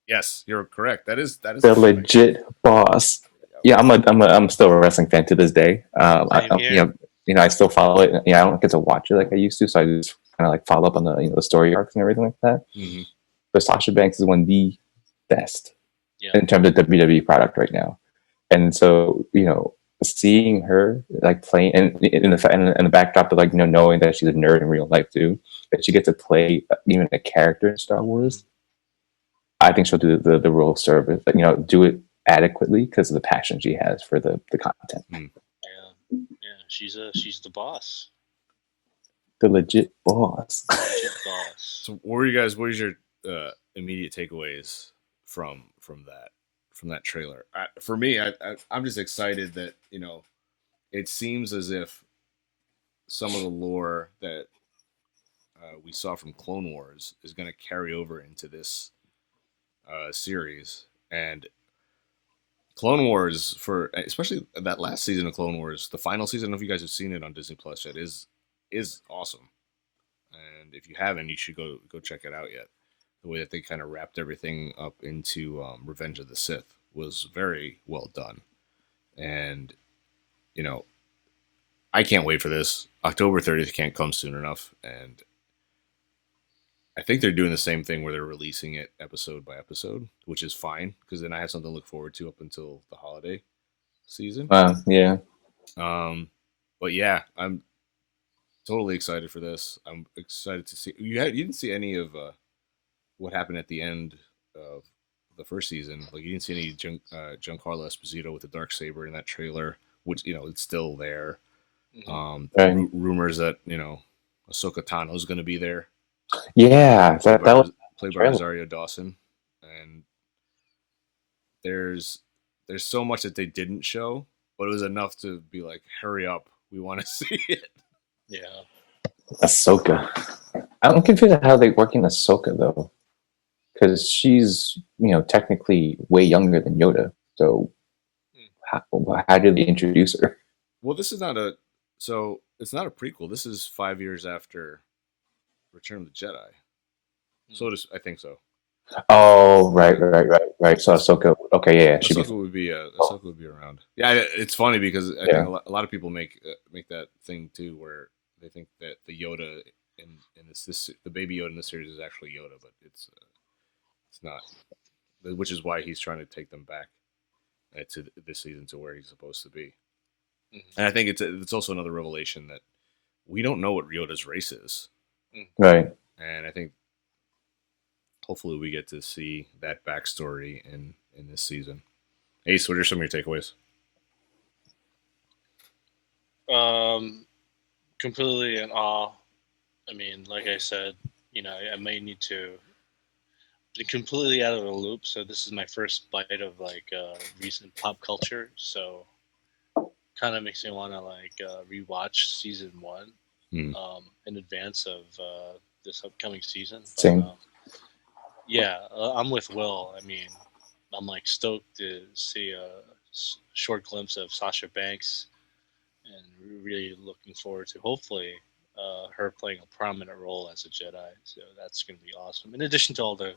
Yes, you're correct. That is The legit boss. Yeah, I'm still a wrestling fan to this day. I still follow it. I don't get to watch it like I used to, so I just kind of like follow up on the the story arcs and everything like that. Mm-hmm. But Sasha Banks is one of the best Yeah. in terms of WWE product right now, and so seeing her like playing and in the backdrop of like knowing that she's a nerd in real life too, that she gets to play even a character in Star Wars. I think she'll do the role service, do it adequately because of the passion she has for the content. Yeah. She's the boss. The legit boss. Legit boss. So, what was your immediate takeaways from that trailer? For me, I'm just excited that it seems as if some of the lore that we saw from Clone Wars is going to carry over into this series, and Clone Wars, for especially that last season of Clone Wars, the final season. I don't know if you guys have seen it on Disney Plus yet. Is awesome, and if you haven't, you should go check it out yet. The way that they kind of wrapped everything up into Revenge of the Sith was very well done, and you know, I can't wait for this. October 30th can't come soon enough, and I think they're doing the same thing where they're releasing it episode by episode, which is fine because then I have something to look forward to up until the holiday season. Yeah. But yeah, I'm totally excited for this. I'm excited to see. You didn't see any of what happened at the end of the first season. Like you didn't see any Giancarlo Esposito with the dark saber in that trailer, which it's still there. Right. Rumors that Ahsoka Tano is going to be there. Yeah, that was played by trailer. Rosario Dawson, and there's so much that they didn't show, but it was enough to be like, hurry up, we want to see it. Yeah. Ahsoka. I'm confused at how they work in Ahsoka though, because she's technically way younger than Yoda. So how did they introduce her? Well, this is not it's not a prequel. This is 5 years after Return of the Jedi. So I think so. Oh, right. So Ahsoka. Okay, yeah. Ahsoka would be around. Yeah, it's funny because I think a lot of people make that thing too, where they think that the Yoda in this the baby Yoda in this series is actually Yoda, but it's not. Which is why he's trying to take them back to this season to where he's supposed to be. Mm-hmm. And I think it's also another revelation that we don't know what Yoda's race is. Right. And I think hopefully we get to see that backstory in this season. Ace, what are some of your takeaways? Completely in awe. I mean, like I said, I may need to be completely out of the loop. So this is my first bite of recent pop culture. So kind of makes me want to rewatch season 1 in advance of this upcoming season. But, Same. Yeah, I'm with Will. I mean, I'm stoked to see a short glimpse of Sasha Banks, and really looking forward to hopefully her playing a prominent role as a Jedi. So that's going to be awesome. In addition to all the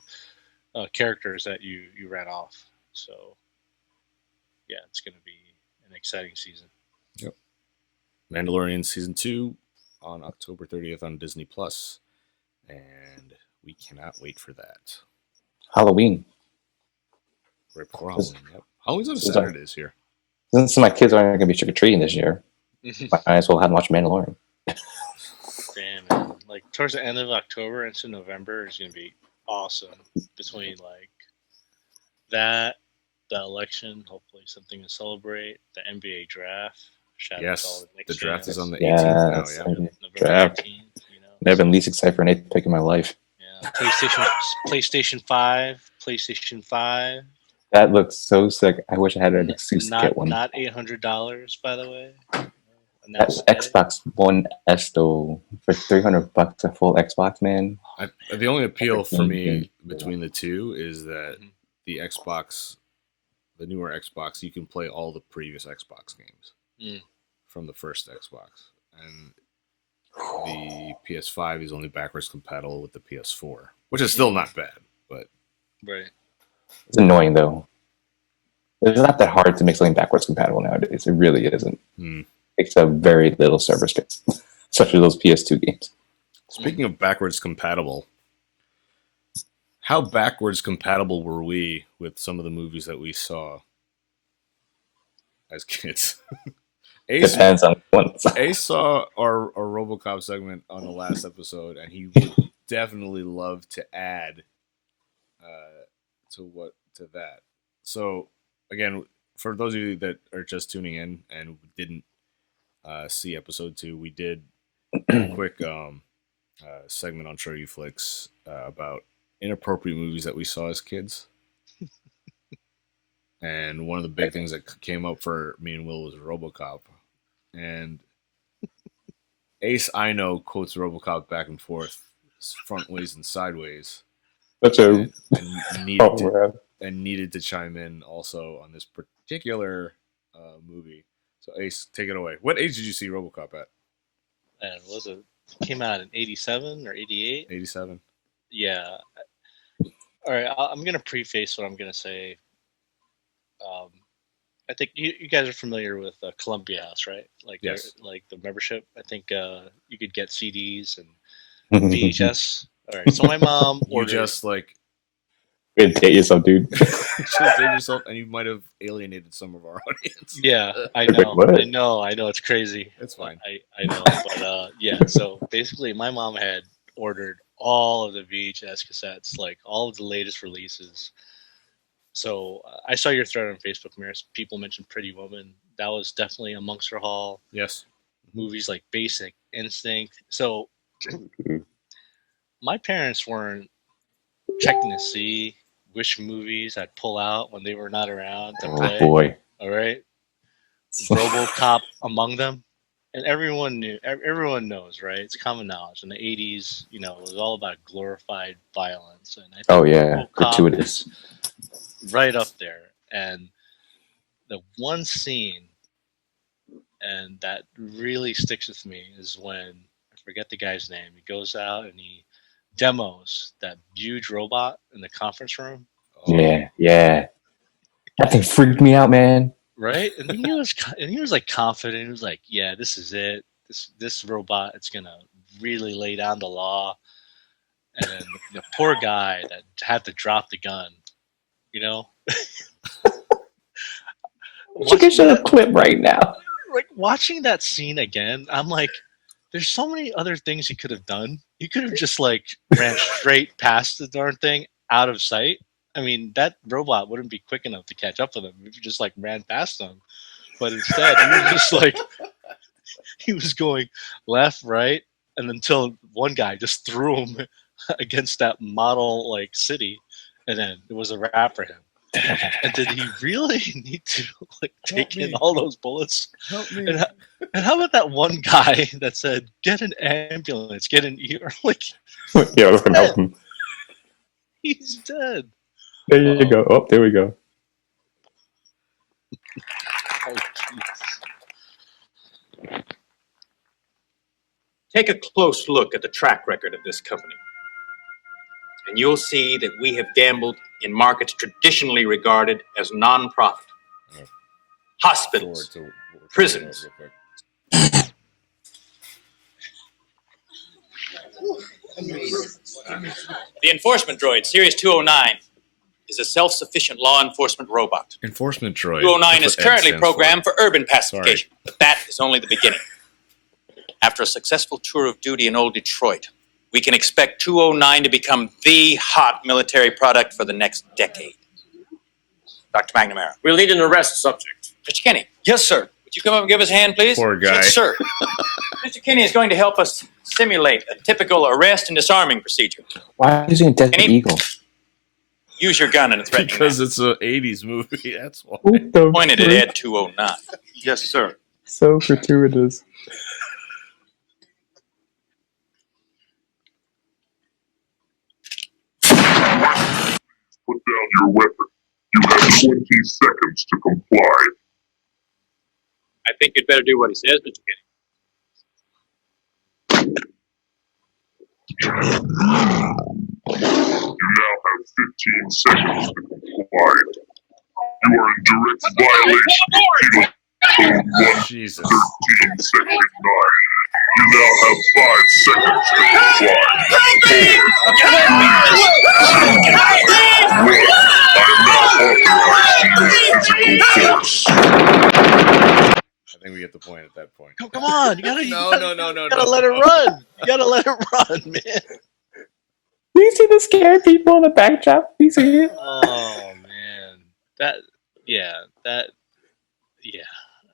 characters that you ran off. So yeah, it's going to be an exciting season. Yep. Mandalorian season 2 on October 30th on Disney Plus, and we cannot wait for that. Halloween. Right before Halloween. Yep. Halloween's on Saturday this year. Since my kids aren't going to be trick-or-treating this year, I might as well have them watch Mandalorian. Damn, man. Towards the end of October into November is going to be awesome. Between that, the election, hopefully something to celebrate, the NBA draft. Yes, the draft is on the 18th now. Yeah, November draft. 18th. Never been least excited for an 8th pick in my life. Yeah, PlayStation 5. That looks so sick. I wish I had an excuse to get one. Not $800, by the way. That's Xbox One S though, for $300 a full Xbox, man. The only appeal for me between the two is that the Xbox, the newer Xbox, you can play all the previous Xbox games from the first Xbox, and the PS5 is only backwards compatible with the PS4, which is still not bad, but right. It's annoying though. It's not that hard to make something backwards compatible nowadays. It really isn't. Takes up very little server space, especially those PS2 games. Speaking of backwards compatible, how backwards compatible were we with some of the movies that we saw as kids? Depends on one. Ace saw our RoboCop segment on the last episode, and he would definitely love to add to that. So again, for those of you that are just tuning in and didn't see episode 2, we did a quick segment on Show You Flicks about inappropriate movies that we saw as kids. And one of the big things that came up for me and Will was RoboCop. And Ace, I know, quotes RoboCop back and forth, front ways and sideways. Such a and needed to chime in also on this particular movie. So Ace, take it away. What age did you see RoboCop at? And was it came out in 87 or 88? 87. Yeah. All right, I'm gonna preface what I'm gonna say. I think you guys are familiar with Columbia House, right? Like, Yes. like the membership. I think you could get CDs and VHS. All right, so my mom You ordered. just like Date yourself, dude. just did yourself, and you might have alienated some of our audience. Yeah, I Wait, know, what? I know, it's crazy. It's fine. I know, but yeah. So basically, my mom had ordered all of the VHS cassettes, like all of the latest releases. So I saw your thread on Facebook, Maris. People mentioned Pretty Woman. That was definitely amongst her haul. Yes. Movies like Basic Instinct. So my parents weren't checking to see which movies I'd pull out when they were not around to play. Oh boy. All right, RoboCop among them, and everyone knows, right? It's common knowledge. In the '80s, it was all about glorified violence, and I think Oh yeah, RoboCop gratuitous. is right up there. And the one scene, and that really sticks with me, is when I forget the guy's name. He goes out and he demos that huge robot in the conference room. Yeah. That thing freaked me out, man. Right, and he was like confident. He was like, "Yeah, this is it. This robot, it's gonna really lay down the law." And then the poor guy that had to drop the gun, you know. You can show a clip right now. Like watching that scene again, I'm like, "There's so many other things he could have done. He could have just like ran straight past the darn thing out of sight." I mean, that robot wouldn't be quick enough to catch up with him if you just like ran past him. But instead, he was just like, he was going left, right, and until one guy just threw him against that model like city, and then it was a wrap for him. And did he really need to like take in all those bullets? Help me. And how about that one guy that said, "Get an ambulance, get an ER"? Like, Yeah, I was gonna help him. he's dead. There you go. Oh, there we go. Oh, jeez. Take a close look at the track record of this company, and you'll see that we have gambled in markets traditionally regarded as non-profit. Hospitals, prisons. The enforcement droid, Series 209, is a self-sufficient law enforcement robot. Enforcement droid. 209 That's is what Ed currently stands programmed for urban pacification, but that is only the beginning. After a successful tour of duty in old Detroit, we can expect 209 to become the hot military product for the next decade. Dr. McNamara. We'll need an arrest subject. Mr. Kenny, Yes, sir. would you come up and give us a hand, please? Poor guy. Yes, sir. Mr. Kenny is going to help us simulate a typical arrest and disarming procedure. Why are you using a Desert Any- Eagle? Use your gun in a threatening Because manner. it's an 80s movie. That's why. What the Pointed at frick? Ed 209. Yes, sir. So gratuitous. Put down your weapon. You have 20 seconds to comply. I think you'd better do what he says, Mr. Kenny. You now have 15 seconds to comply. You are in direct violation of Penal Code 113, Jesus. Section 9. You now have 5 seconds to comply. 4, 3, 2, 1. I am now authorized to use physical force. I think we get the point at that point. Come on, you gotta, No. you gotta let it run. You gotta let it run, man. Do you see the scared people in the backdrop? You see it? Oh man, yeah.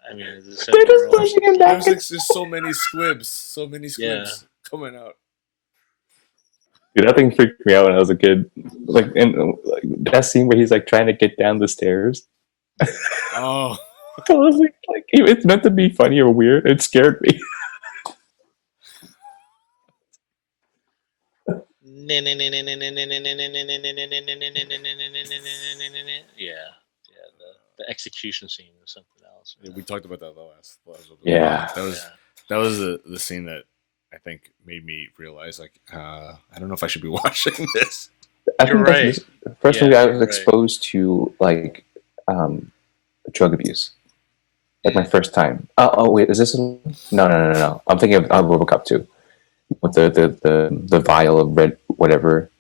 I mean, it's a They're just 7-year-old. pushing him back. There's just so many squibs. Coming out. Dude, that thing freaked me out when I was a kid. Like that scene where he's like trying to get down the stairs. Oh. I was like, it's meant to be funny or weird. It scared me. The execution scene was something else. Yeah, we talked about that last Yeah. that was the scene that I think made me realize like I don't know if I should be watching this. I You're think that's right. the first Yeah, movie I you're was right. exposed to like drug abuse. Like my first time. Oh wait, is this? No. I'm thinking of RoboCop 2 with the vial of red whatever.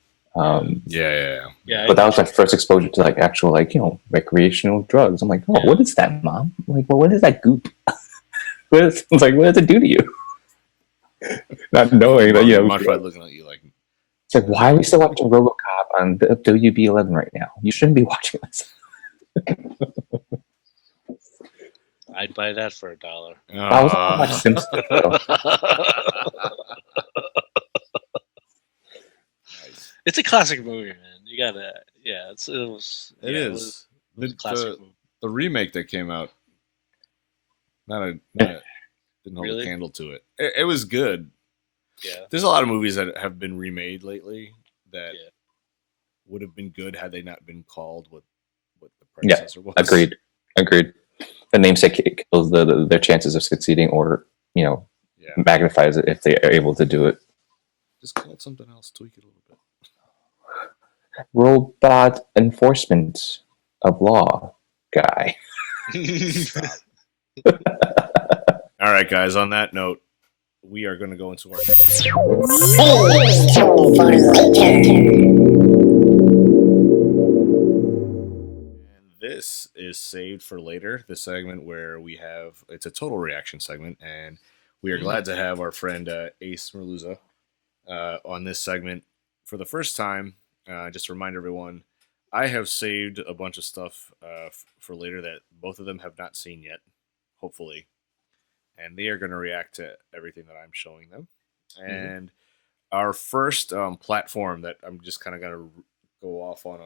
Yeah. But that was my first exposure to like actual like recreational drugs. I'm like, oh, what is that, Mom? I'm like, well, what is that goop? What does it do to you? Not knowing that Mark's probably looking at you like. It's like, why are we still watching RoboCop on WB11 right now? You shouldn't be watching this. I'd buy that for $1. I was on my Simpsons. It's a classic movie, man. You gotta, it was. It is. It was a classic movie. The remake that came out, didn't hold Really? a candle to it. It was good. Yeah. There's a lot of movies that have been remade lately that would have been good had they not been called what the predecessor was. Agreed. The namesake kills their chances of succeeding, or magnifies it if they are able to do it. Just call it something else. Tweak it a little bit. Robot enforcement of law guy. All right, guys. On that note, we are going to go into our. This is saved for later. The segment where it's a total reaction segment, and we are glad to have our friend Ace Merluza on this segment for the first time. Just to remind everyone, I have saved a bunch of stuff for later that both of them have not seen yet, hopefully, and they are going to react to everything that I'm showing them. And our first platform that I'm just kind of going to go off on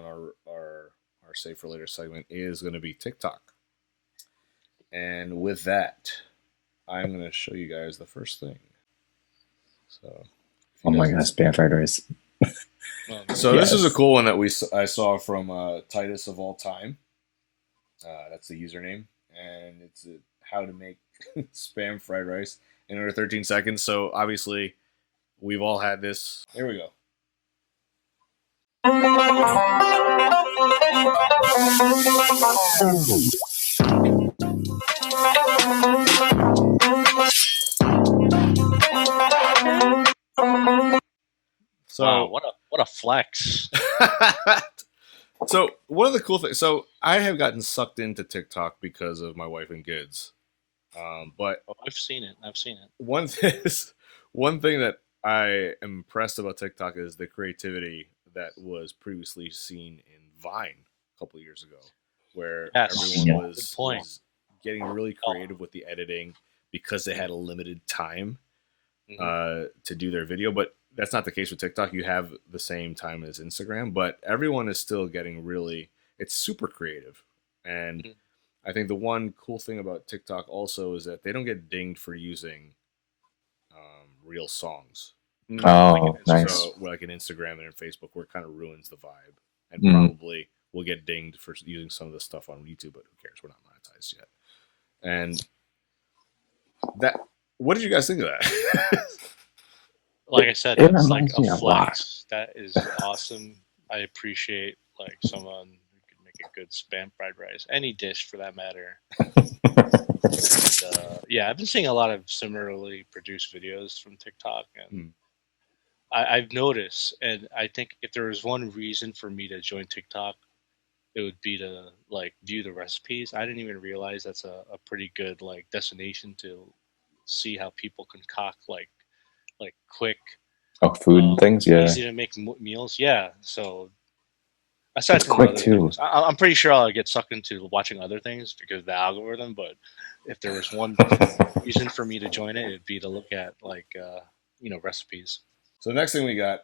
our Save for Later segment is going to be TikTok. And with that, I'm going to show you guys the first thing. So, oh my gosh, spam fried rice. So this is a cool one that I saw from Titus of All Time. That's the username, and it's how to make spam fried rice in under 13 seconds. So obviously, we've all had this. Here we go. So wow, what a flex. So one of the cool things. So I have gotten sucked into TikTok because of my wife and kids. But I've seen it. One thing that I am impressed about TikTok is the creativity that was previously seen in Vine a couple of years ago, where everyone was getting really creative with the editing because they had a limited time to do their video. But that's not the case with TikTok. You have the same time as Instagram, but everyone is still getting it's super creative. And I think the one cool thing about TikTok also is that they don't get dinged for using real songs. Oh, nice. So, like in Instagram and in Facebook, where it kind of ruins the vibe. And probably we'll get dinged for using some of the stuff on YouTube, but who cares? We're not monetized yet. And what did you guys think of that? Like I said, it's like a flex. That is awesome. I appreciate like someone who can make a good spam fried rice, any dish for that matter. And, I've been seeing a lot of similarly produced videos from TikTok, and I've noticed, and I think if there was one reason for me to join TikTok, it would be to like view the recipes. I didn't even realize that's a pretty good like destination to see how people concoct like quick food things. Easy to make meals. Yeah, so aside it's from quick other too. things, I'm pretty sure I'll get sucked into watching other things because of the algorithm. But if there was one reason for me to join it, it'd be to look at like recipes. So the next thing we got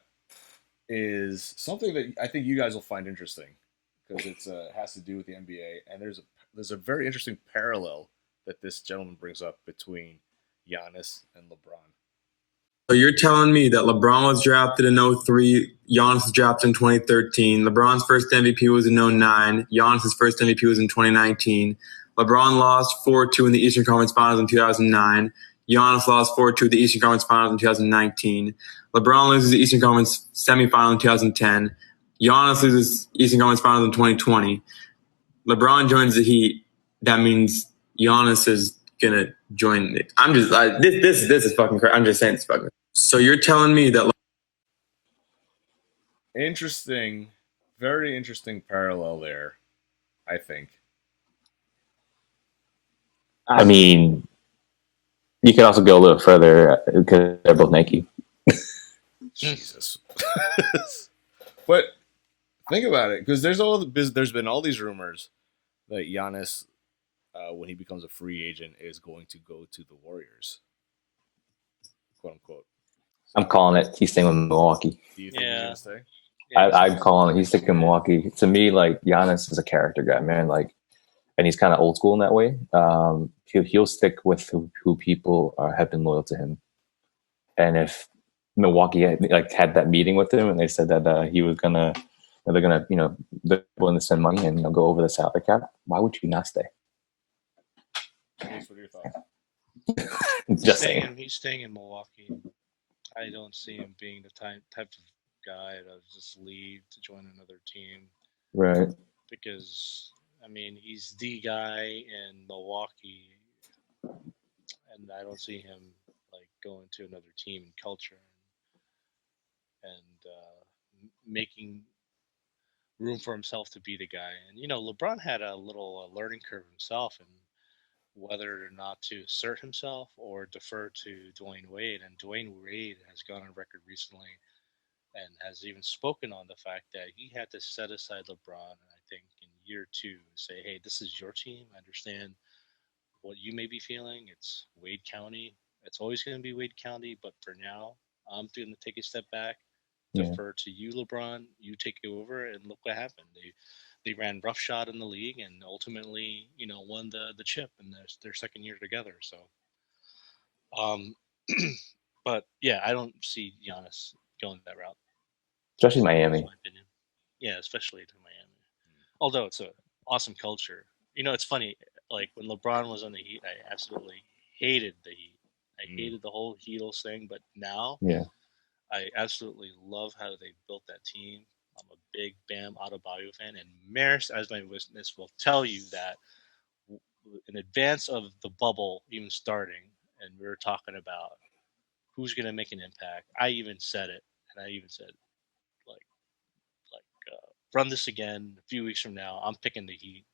is something that I think you guys will find interesting because it has to do with the NBA, and there's a very interesting parallel that this gentleman brings up between Giannis and LeBron. So you're telling me that LeBron was drafted in 03, Giannis was drafted in 2013, LeBron's first MVP was in 09, Giannis's first MVP was in 2019, LeBron lost 4-2 in the Eastern Conference Finals in 2009, Giannis lost 4-2 at the Eastern Conference Finals in 2019, LeBron loses the Eastern Conference semifinal in 2010, Giannis loses Eastern Conference Finals in 2020, LeBron joins the Heat. That means Giannis is gonna join it. I'm just this is fucking crazy. I'm just saying it's fucking. So you're telling me that Interesting, very interesting parallel there, I think. I mean, you could also go a little further because they're both Nike. Jesus. But think about it, because there's been all these rumors that Giannis, when he becomes a free agent, is going to go to the Warriors, quote unquote. I'm calling it. He's staying with Milwaukee. Do you think he's gonna stay? I'm calling it. He's sticking Milwaukee. To me, like Giannis is a character guy, man. Like, and he's kind of old school in that way. He'll stick with who people have been loyal to him. And if Milwaukee had that meeting with him and they said that he was gonna, they're gonna, they're willing to spend money and go over the salary cap, why would you not stay? What are your thoughts? Just saying. He's staying in Milwaukee. I don't see him being the type of guy to just leave to join another team. Right. Because I mean, he's the guy in Milwaukee, and I don't see him like going to another team and culture and making room for himself to be the guy. And LeBron had a little learning curve himself, and whether or not to assert himself or defer to Dwayne Wade. And Dwayne Wade has gone on record recently and has even spoken on the fact that he had to set aside LeBron, I think, in year 2, say, hey, this is your team. I understand what you may be feeling. It's Wade County. It's always going to be Wade County, but for now, I'm going to take a step back, defer to you, LeBron. You take it over, and look what happened. They ran roughshod in the league and ultimately, won the chip in their second year together. So, but yeah, I don't see Giannis going that route. Especially Miami. My opinion. Yeah, especially to Miami. Although it's an awesome culture. It's funny. Like when LeBron was on the Heat, I absolutely hated the Heat. I hated the whole Heatles thing. But now, I absolutely love how they built that team. I'm a big Bam Adebayo fan, and Maris, as my witness, will tell you that in advance of the bubble even starting, and we were talking about who's going to make an impact. I even said it, and I even said, like, run this again a few weeks from now. I'm picking the Heat,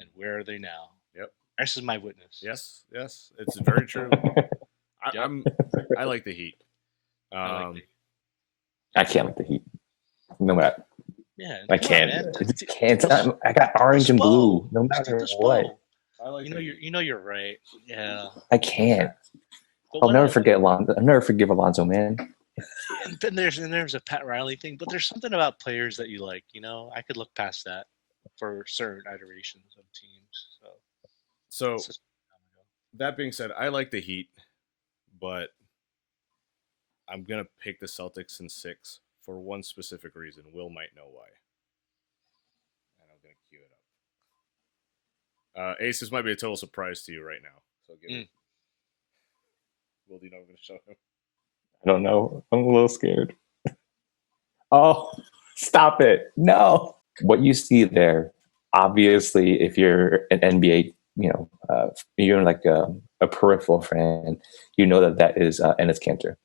and where are they now? Yep, this is my witness. Yes, it's very true. I like the Heat. I can't like the Heat. No matter. Yeah, I can't. I got orange and blue. No matter what. I like you're right. Yeah. I can't. I'll never forget Alonzo. I'll never forgive Alonzo, man. And there's a Pat Riley thing, but there's something about players that you like. I could look past that for certain iterations of teams. So that being said, I like the Heat, but I'm gonna pick the Celtics in 6 for one specific reason. Will might know why. And I'm gonna cue it up. Ace, this might be a total surprise to you right now. So give me. Will, do you know I'm gonna show him? I don't know. I'm a little scared. Oh, stop it. No. What you see there, obviously, if you're an NBA, you're like a peripheral fan, you know that is Enes Kanter,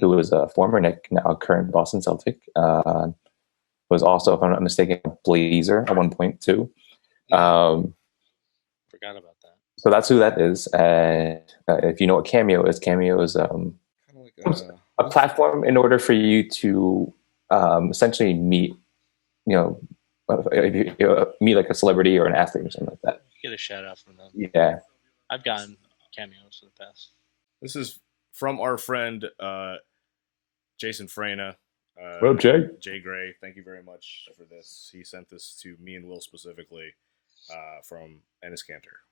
who was a former Knick, now current Boston Celtic. Was also, if I'm not mistaken, a Blazer at one point too. Forgot about that. So that's who that is. And if you know what Cameo is a platform in order for you to essentially meet, meet like a celebrity or an athlete or something like that. Get a shout out from them. Yeah. I've gotten cameos in the past. This is from our friend Jason Freyna. What up, Jay? Jay Gray, thank you very much for this. He sent this to me and Will specifically from Enes Kanter.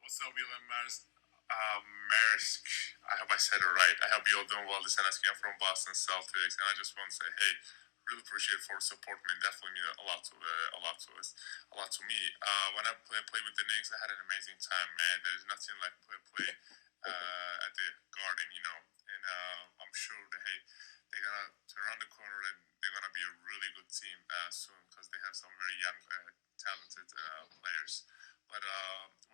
What's up, Will and Maris? Maersk, I hope I said it right. I hope you're all doing well. This is Enes. I'm from Boston Celtics, and I just want to say, hey, really appreciate for the support, man. Definitely mean a lot to us, a lot to me. When I play with the Knicks, I had an amazing time, man. There's nothing like play at the Garden, you know. And I'm sure that they're gonna turn around the corner and they're gonna be a really good team soon because they have some very young, talented players. But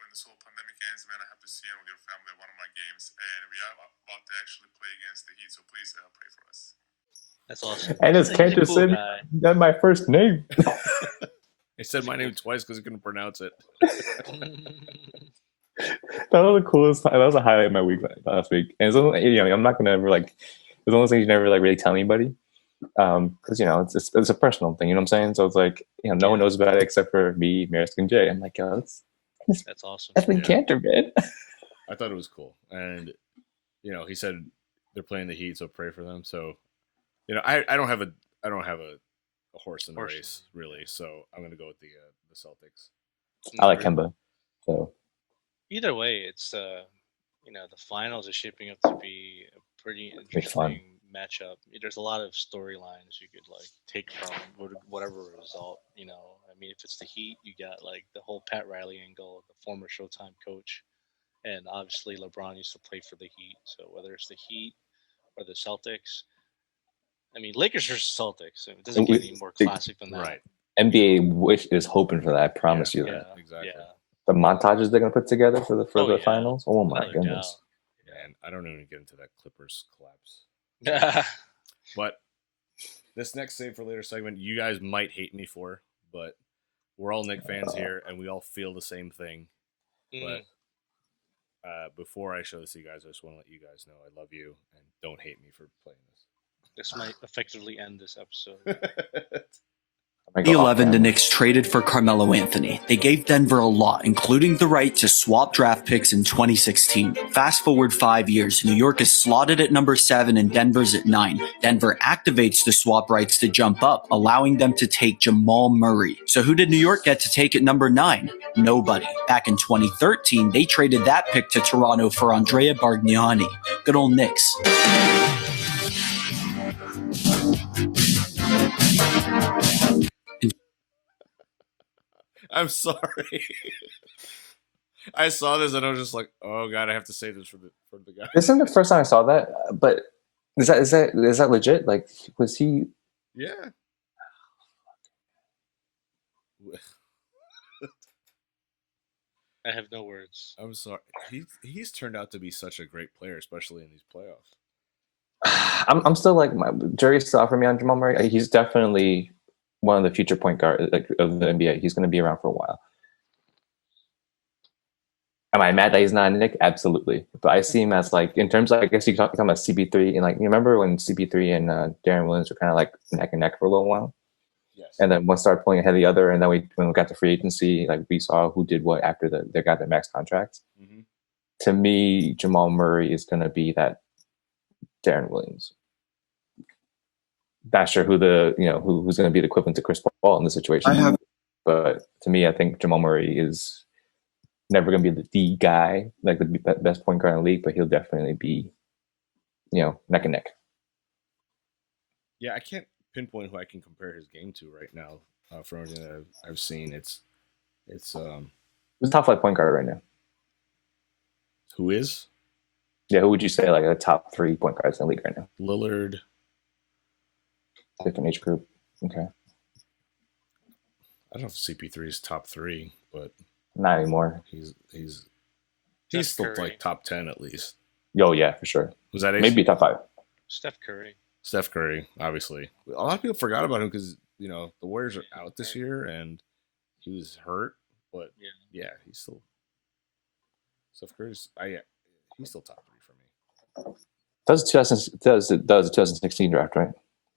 when this whole pandemic ends, man, I have to see you with your family at one of my games, and we are about to actually play against the Heat. So please pray for us. That's awesome. And He's it's a can't just cool say guy. that my first name. He said my name twice because he couldn't pronounce it. That was the coolest. That was a highlight of my week last week. And it's only, you know, I'm not gonna ever like. It's one of those things you never like really tell anybody, because you know it's a personal thing. You know what I'm saying? So it's like, you know, no one knows about it except for me, Maersk, and Jay. I'm like, yo, That's awesome. that's been Yeah. Cantor, man. I thought it was cool, and you know, he said they're playing the Heat, so pray for them. So, you know, I don't have a horse in the race really, so I'm gonna go with the Celtics. I like Kemba, so Either way, it's you know, the finals is shaping up to be a pretty fun. interesting matchup. There's a lot of storylines you could like take from whatever result. You know, I mean, if it's the Heat, you got like the whole Pat Riley angle, the former Showtime coach, and obviously LeBron used to play for the Heat. So whether it's the Heat or the Celtics, I mean, Lakers versus Celtics. It doesn't get any more classic than that. Right. NBA is hoping for that. I promise you Yeah, that. Exactly. yeah. The montages they're gonna put together for the Oh, yeah. finals. Oh my Without a goodness. Man, I don't even get into that Clippers collapse. doubt. But this next save for later segment, you guys might hate me for, but we're all Knick fans here, and we all feel the same thing. But before I show this to you guys, I just want to let you guys know I love you, and don't hate me for playing This might effectively end this episode. this. 2011, the Knicks traded for Carmelo Anthony. They gave Denver a lot, including the right to swap draft picks in 2016. Fast forward 5 years, New York is slotted at number 7 and Denver's at 9. Denver activates the swap rights to jump up, allowing them to take Jamal Murray. So who did New York get to take at number 9? Nobody. Back in 2013, they traded that pick to Toronto for Andrea Bargnani. Good old Knicks. I'm sorry. I saw this and I was just like, "Oh God, I have to say this for the guy." This isn't the first time I saw that, but is that legit? Like, was he? Yeah. I have no words. I'm sorry. He's turned out to be such a great player, especially in these playoffs. I'm still like my jury's still out for me on Jamal Murray. He's definitely one of the future point guard of the NBA. He's going to be around for a while. Am I mad that he's not a Knick? Absolutely. But I see him as like, in terms of, I guess you talk about CP3 and like, you remember when CP3 and Darren Williams were kind of like neck and neck for a little while? Yes. And then one started pulling ahead of the other, and then when we got to free agency, like we saw who did what after they got their max contracts. Mm-hmm. To me, Jamal Murray is going to be that Darren Williams. Not sure who's going to be the equivalent to Chris Paul in this situation. But to me, I think Jamal Murray is never going to be the guy, like the best point guard in the league, but he'll definitely be, neck and neck. Yeah, I can't pinpoint who I can compare his game to right now. From everything that I've seen, it's Who's the top 5 point guard right now? Who is? Yeah, who would you say like the top 3 point guards in the league right now? Lillard. Different age group. Okay. I don't know if CP3 is top 3, but not anymore. He's still like top 10 at least. Oh yeah, for sure. Was that maybe top 5? Steph Curry, obviously. A lot of people forgot about him because the Warriors are out this year and he was hurt. But yeah, he's still Steph Curry's. He's still top 3 for me. Does the 2016 draft, right?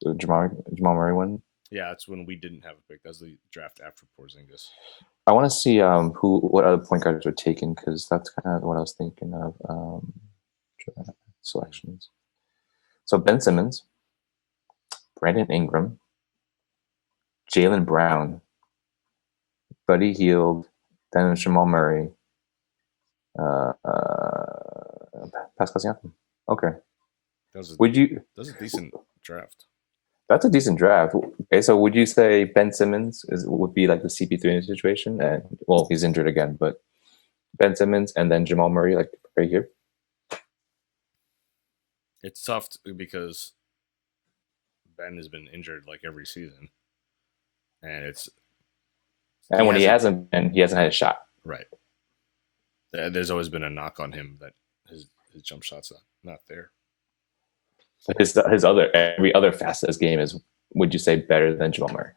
The Jamal Murray one. Yeah, that's when we didn't have a pick. That's the draft after Porzingis. I want to see what other point guards were taken, because that's kind of what I was thinking of selections. So Ben Simmons, Brandon Ingram, Jaylen Brown, Buddy Hield, then Jamal Murray, Pascal. Okay. That was a decent draft. That's a decent draft. Okay, so would you say Ben Simmons would be like the CP3 in this situation? And well, he's injured again, but Ben Simmons and then Jamal Murray, like right here. It's tough because Ben has been injured like every season, and when he hasn't been, he hasn't had a shot. Right. There's always been a knock on him that his jump shot's not there. His every other facet of his game is, would you say, better than Jamal Murray?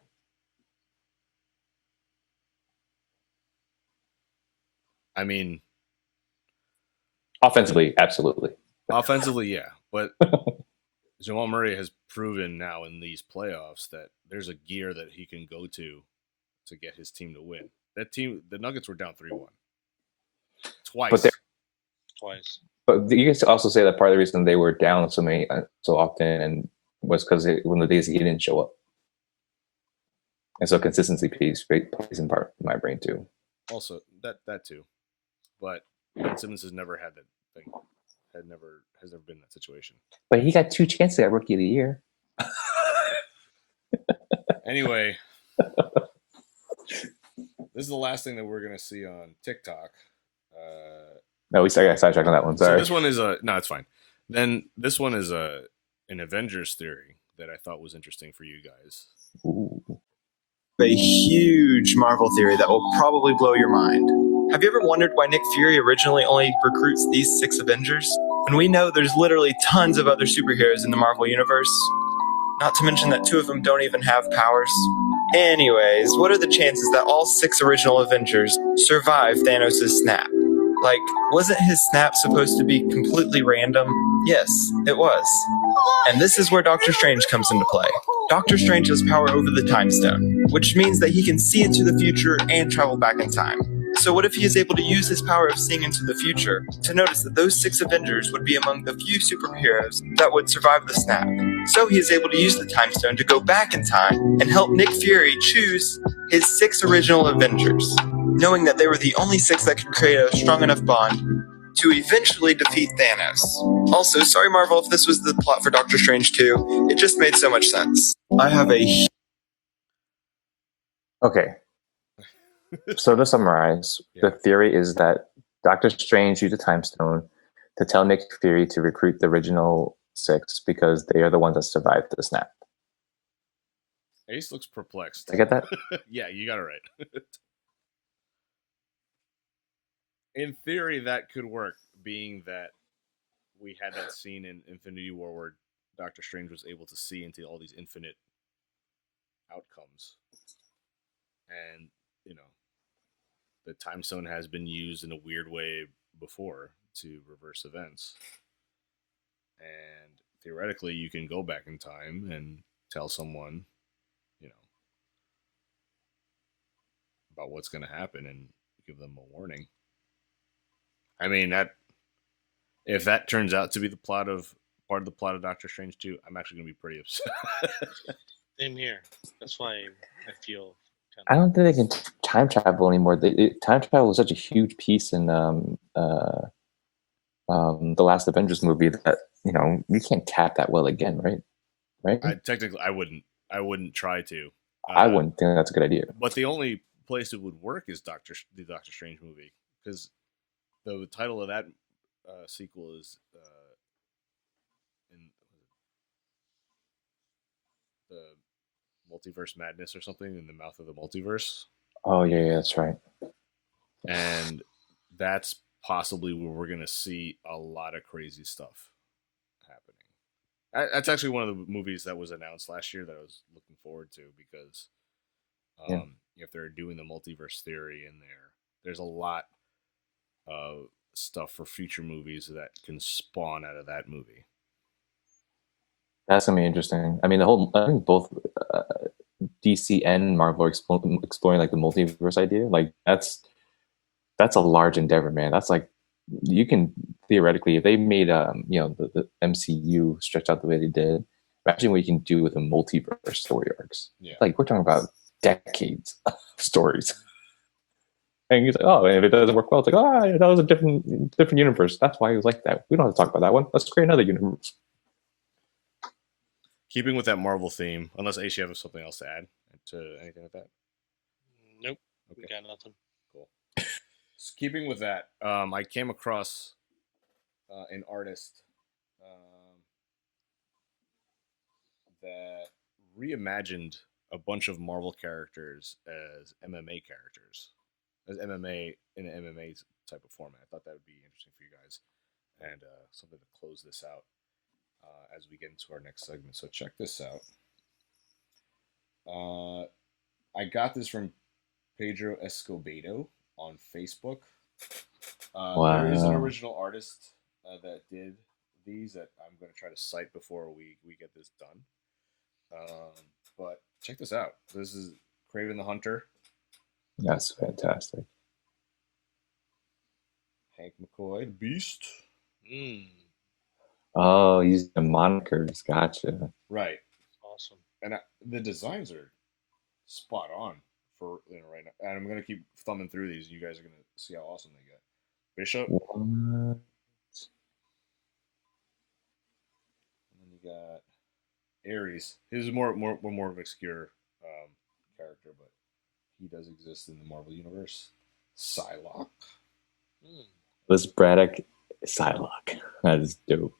I mean, offensively, absolutely. Offensively, yeah, but Jamal Murray has proven now in these playoffs that there's a gear that he can go to get his team to win. That team, the Nuggets were down 3-1 twice. But you can also say that part of the reason they were down so often and was because when the days he didn't show up, and so consistency plays in part in my brain too. Also, that too, but Ben Simmons has never had that thing. Has never been in that situation. But he got 2 chances at Rookie of the Year. Anyway, this is the last thing that we're gonna see on TikTok. No, we got sidetracked on that one. Sorry. So this one is no, it's fine. Then this one is an Avengers theory that I thought was interesting for you guys. Ooh. A huge Marvel theory that will probably blow your mind. Have you ever wondered why Nick Fury originally only recruits these 6 Avengers? When we know there's literally tons of other superheroes in the Marvel Universe. Not to mention that 2 of them don't even have powers. Anyways, what are the chances that all 6 original Avengers survive Thanos' snap? Like, wasn't his snap supposed to be completely random? Yes, it was. And this is where Doctor Strange comes into play. Doctor Strange has power over the Time Stone, which means that he can see into the future and travel back in time. So what if he is able to use his power of seeing into the future to notice that those 6 Avengers would be among the few superheroes that would survive the snap? So he is able to use the Time Stone to go back in time and help Nick Fury choose his 6 original Avengers, knowing that they were the only 6 that could create a strong enough bond to eventually defeat Thanos. Also, sorry Marvel if this was the plot for Doctor Strange 2, it just made so much sense. I have a... Okay. So to summarize, the theory is that Doctor Strange used a Time Stone to tell Nick Fury to recruit the original 6 because they are the ones that survived the snap. Ace looks perplexed. Did I get that? Yeah, you got it right. In theory, that could work, being that we had that scene in Infinity War where Doctor Strange was able to see into all these infinite outcomes. And, the Time Stone has been used in a weird way before to reverse events. And theoretically, you can go back in time and tell someone, about what's going to happen and give them a warning. I mean, if that turns out to be part of the plot of Doctor Strange 2, I'm actually going to be pretty upset. Same here. That's why I feel. I don't think they can time travel anymore. Time travel was such a huge piece in the last Avengers movie that you can't tap that well again, right? Right? Technically, I wouldn't try to. I wouldn't think that's a good idea. But the only place it would work is the Doctor Strange movie, because the title of that sequel is in the Multiverse Madness or something, in the mouth of the multiverse. Oh yeah, that's right. And that's possibly where we're going to see a lot of crazy stuff happening. That's actually one of the movies that was announced last year that I was looking forward to, because if they're doing the multiverse theory in there's a lot of stuff for future movies that can spawn out of that movie. That's gonna be interesting. I mean, I think both DC and Marvel are exploring like the multiverse idea. Like that's a large endeavor, man. That's like, you can theoretically, if they made the MCU stretch out the way they did, imagine what you can do with a multiverse story arcs. Yeah. Like we're talking about decades of stories. And he's like, oh, and if it doesn't work well, it's like, oh, that was a different universe. That's why he was like that. We don't have to talk about that one. Let's create another universe. Keeping with that Marvel theme, unless Ace, you have something else to add to anything like that? Nope. Okay. We got nothing. Cool. So keeping with that, I came across an artist that reimagined a bunch of Marvel characters as MMA characters, as MMA in an MMA type of format. I thought that would be interesting for you guys, and something to close this out as we get into our next segment. So check this out. I got this from Pedro Escobedo on Facebook. Wow. There is an original artist that did these that I'm going to try to cite before we get this done. But check this out. This is Kraven the Hunter. That's fantastic. Hank McCoy, the Beast. Oh, using the monikers. Gotcha. Right. Awesome. And the designs are spot on for right now. And I'm going to keep thumbing through these. You guys are going to see how awesome they get. Bishop. What? And then you got Ares. His is more of an obscure character, but he does exist in the Marvel universe. Psylocke. Liz Braddock, Psylocke. That is dope.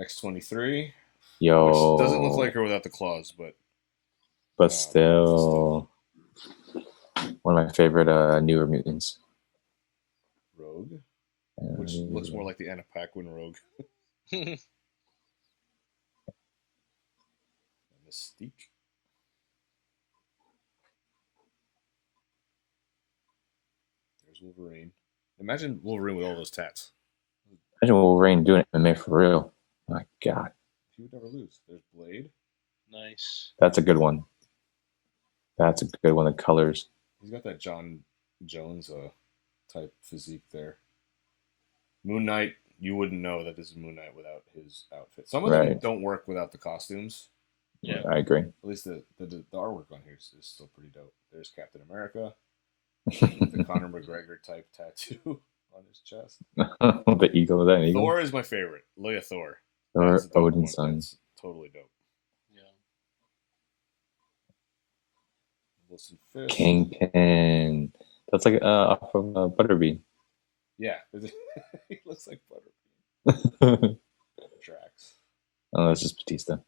X-23. Yo. Which doesn't look like her without the claws, but still one of my favorite newer mutants. Rogue, which looks more like the Anna Paquin Rogue. Mystique. There's Wolverine. Imagine Wolverine with all those tats. Imagine Wolverine doing MMA for real. My God. He would never lose. There's Blade. Nice. That's a good one. That's a good one. The colors. He's got that John Jones type physique there. Moon Knight, you wouldn't know that this is Moon Knight without his outfit. Some of them don't work without the costumes. Yeah, I agree. At least the artwork on here is still pretty dope. There's Captain America with the Conor McGregor type tattoo on his chest. The eagle, that eagle. Thor is my favorite. Look at Thor. Thor, Odin's son. That's totally dope. Wilson Fisk. Kingpin. That's like off of Butterbean. Yeah, he looks like Butterbean. Drax. Oh, that's just Batista.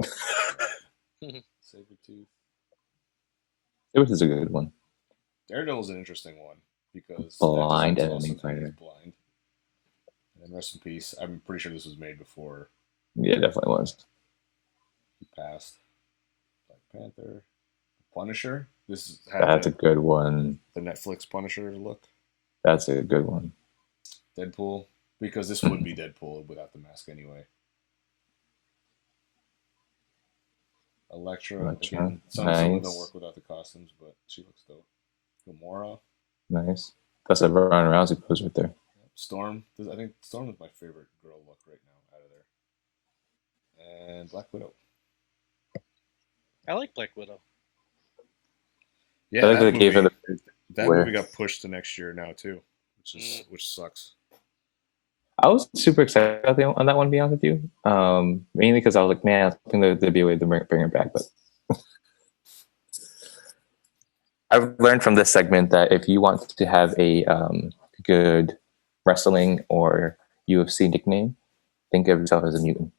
Sabretooth. Sabretooth is a good one. Daredevil's an interesting one because blind enemy fighter. Blind. And rest in peace. I'm pretty sure this was made before. Yeah, it definitely was. He passed. Black Panther. Punisher. That's a good one. The Netflix Punisher look. That's a good one. Deadpool, because this would be Deadpool without the mask anyway. Elektra. Again, some of them don't work without the costumes, but she looks dope. Gamora. Nice. That's a Ronda Rousey pose right there. Storm. I think Storm is my favorite girl look right now out of there. And Black Widow. I like Black Widow. Yeah, I think they gave her that movie got pushed to next year now too, which sucks. I was super excited on that one, to be honest with you. Mainly because I was like, man, I think there'd be a way to bring her back. But I've learned from this segment that if you want to have a good wrestling or UFC nickname, think of yourself as a mutant.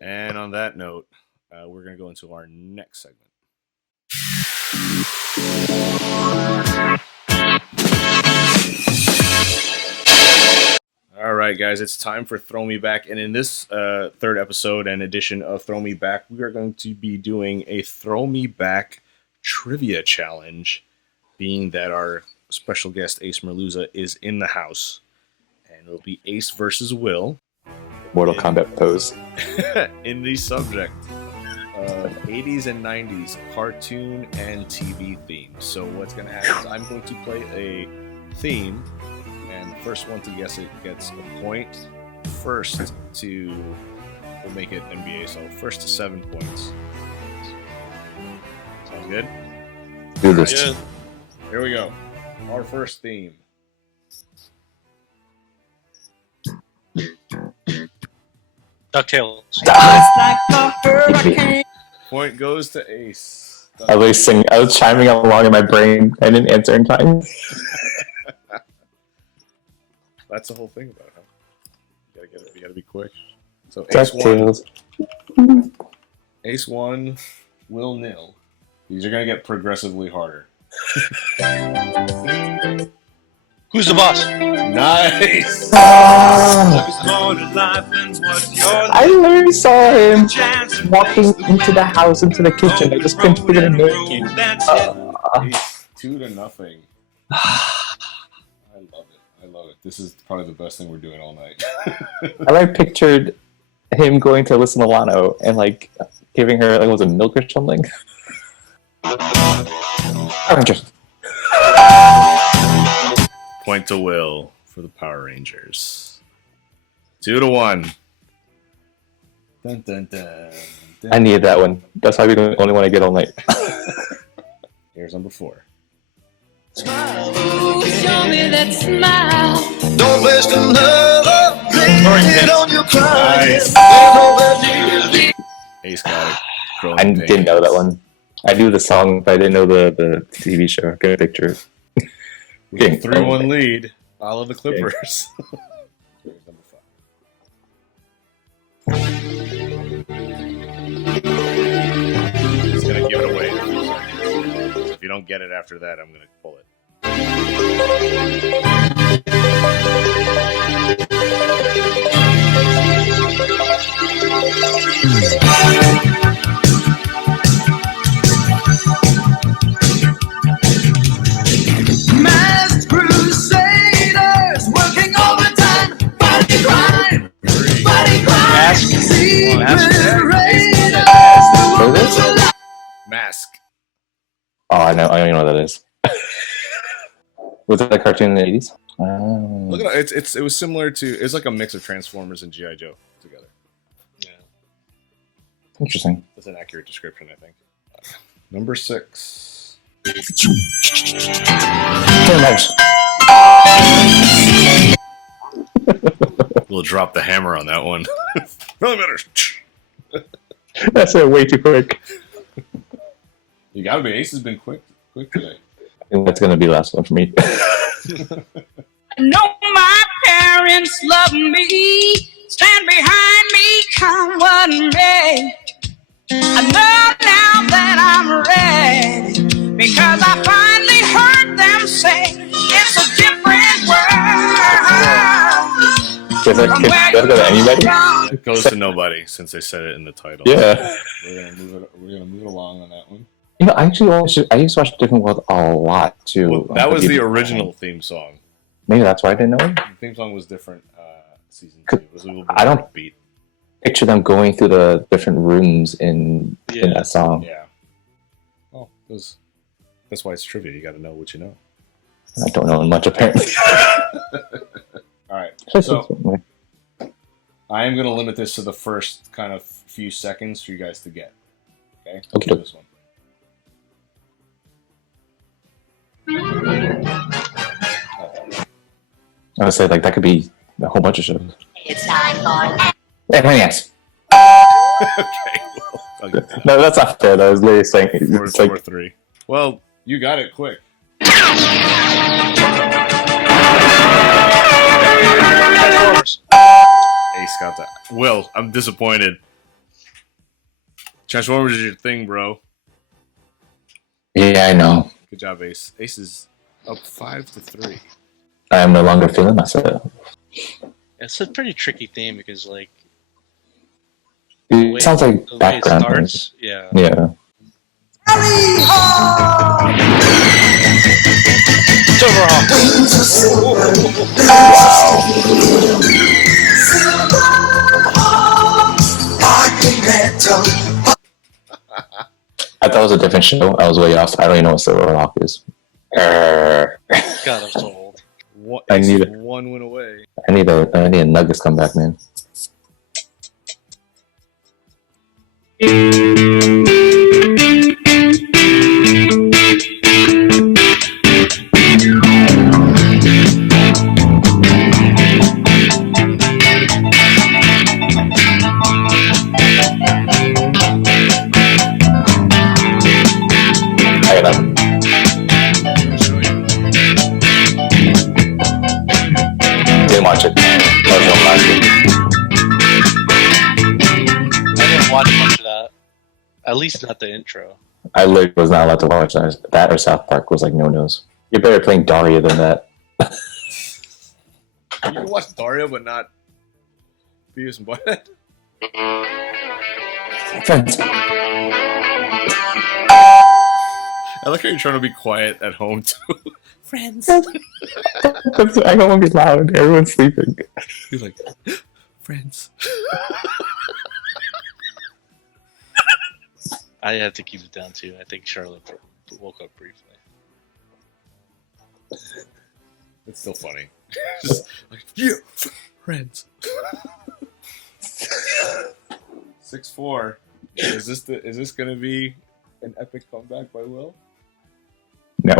And on that note, we're going to go into our next segment. All right, guys, it's time for Throw Me Back. And in this third episode and edition of Throw Me Back, we are going to be doing a Throw Me Back trivia challenge, being that our special guest, Ace Merluza, is in the house. And it'll be Ace versus Will. Mortal Kombat pose. In the subject of 80s and 90s cartoon and TV themes. So what's going to happen is I'm going to play a theme, and the first one to guess it gets a point. First to, we'll make it NBA, so first to 7 points Good? Do this. Good. Here we go. Our first theme. DuckTales. Point goes to Ace. I was chiming along in my brain. I didn't answer in time. That's the whole thing about it. Huh? You gotta get it. You gotta be quick. So Ace won. DuckTales. Ace 1, Will 0. These are gonna get progressively harder. Who's the boss? Nice. I literally saw him walking into the house, into the kitchen. I just couldn't figure the name. Ace 2-0. I love it. This is probably the best thing we're doing all night. I pictured him going to listen to Lano and like giving her was it milk or something? Just Point to Will for the Power Rangers. 2-1. Dun, dun, dun, dun. I needed that one. That's why we the only one I get all night. Here's number 4. Show me that smile. Don't waste another minute on your Nice. crying. Ace got it. Growing I didn't know that one. I knew the song, but I didn't know the TV show. Get a picture. We have a 3-1 lead. Follow the Clippers. Here's number 5. He's gonna give it away in a few seconds. So if you don't get it after that, I'm gonna pull it. Masked crusaders working overtime. Body grind. Body grind. Secret raiders. Mask. Oh, I know. I don't know what that is. Was it a cartoon in the 80s? Look at it. It was similar to. It's like a mix of Transformers and GI Joe together. Yeah. Interesting. That's an accurate description, I think. Number 6. We'll drop the hammer on that one. Really matters. That's way too quick. You gotta be. Ace has been quick today. I think that's gonna be the last one for me. I know my parents love me, stand behind me, come what may. I know now that I'm ready, because I finally heard them say it's a different world. Does that go to anybody? It goes to nobody since they said it in the title. Yeah. We're gonna move along on that one. You know, I used to watch Different World a lot too. Well, that was the original theme song. Maybe that's why I didn't know it. The theme song was different. Season 2. It was a little bit I don't beat. picture them going through the different rooms in that song. Yeah. Well, that's why it's trivia. You got to know what you know. I don't know much apparently. All right. So I am going to limit this to the first kind of few seconds for you guys to get. Okay. Let's do this one. I would say that could be a whole bunch of shows. It's time for Yes. Okay. Well, No, that's not fair. I was literally saying it's like 4-3. Well, you got it quick. Ace got that. Will, I'm disappointed. Transformers is your thing, bro. Yeah, I know. Good job, Ace. Ace is up 5-3. I am no longer feeling myself. It's a pretty tricky theme because, like, It sounds like the way it background starts, noise. yeah. Yeah. I thought it was a different show. I was way off. I don't even know what Silverhawk is. God, I'm so old. I need it. One went away. I need a Nuggets comeback, man. fair enough. Didn't watch it. That was real last week. I didn't watch much of that. At least not the intro. I literally was not allowed to watch that or South Park was like no-nos. You're better playing Daria than that. You can watch Dario, but not Beavis and Butthead. Friends. I like how you're trying to be quiet at home too. Friends. I don't want to be loud. Everyone's sleeping. You're like, friends. I had to keep it down too. I think Charlotte woke up briefly. It's still funny. Just like, yeah, friends. 6-4. Is this gonna be an epic comeback by Will? No.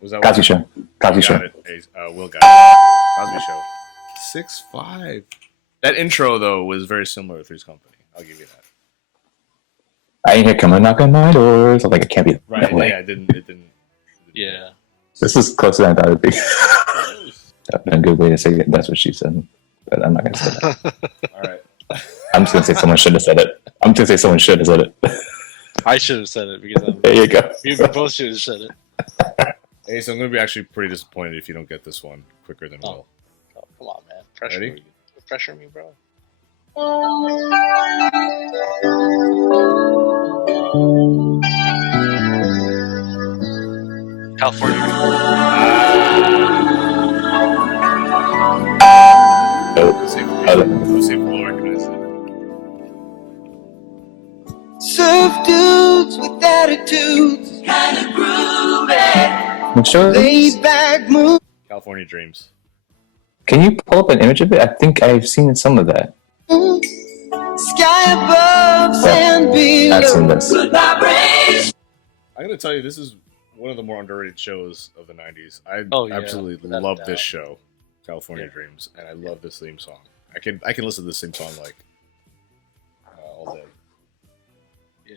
Was that Cosby Show. Cosby Show. Will got it. Cosby Show. 6-5. That intro though was very similar to Three's Company. I'll give you that. I ain't here coming knock on my doors. I'm like, it can't be Right? that way. Yeah, it didn't. Yeah. This is closer than I thought it would be. A good way to say it. That's what she said, but I'm not gonna say that. All right. I'm just gonna say someone should have said it. I'm just gonna say someone should have said it. I should have said it because There you go. we both should have said it. Hey, so I'm gonna be actually pretty disappointed if you don't get this one quicker than Will. Oh, come on, man. Pressure Ready? me. Pressure me, bro. California. Let's see if Will recognizes it. Surf dudes with attitudes, kind of groovy. What show is this? Laid back move. California Dreams. Can you pull up an image of it? I think I've seen some of that. Sky above, sand below. I've seen this. Good vibration. I'm gonna tell you, this is one of the more underrated shows of the '90s. I absolutely without a love doubt. this show, California Dreams, and I love this theme song. I can listen to this theme song like all day. Yeah.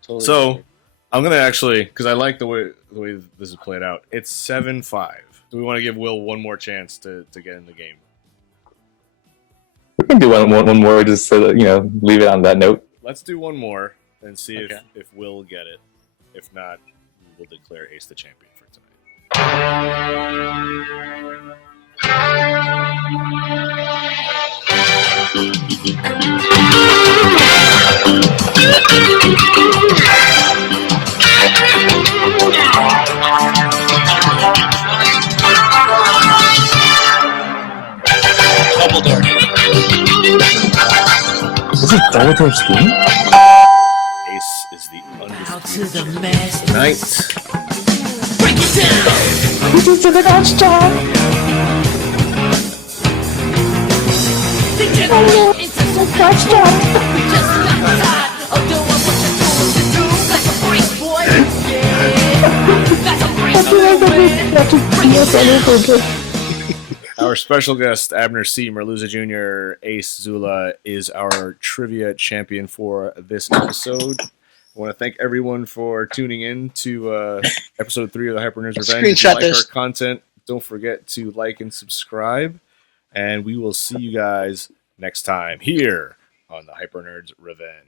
Totally So agree. I'm gonna actually, because I like the way this is played out. It's 7-5. Do we want to give Will one more chance to get in the game? We can do one more just so that, leave it on that note. Let's do one more and see Okay. if Will get it. If not, we'll declare Ace the champion for tonight. Dumbledore. Is it Dumbledore's theme? Ace is the undisputed champion tonight. Break it down. This is the last time. It's just a touchdown. Just not tired of doing what you're doing. Like a break, boy. Yeah. Like a break, boy. Our special guest, Abner C. Merluza Jr., Ace Zula, is our trivia champion for this episode. I want to thank everyone for tuning in to episode 3 of the Hyper Nerds Revenge. If you Screenshot like this. our content, don't forget to like and subscribe. And we will see you guys next time here on the Hyper Nerds Revenge.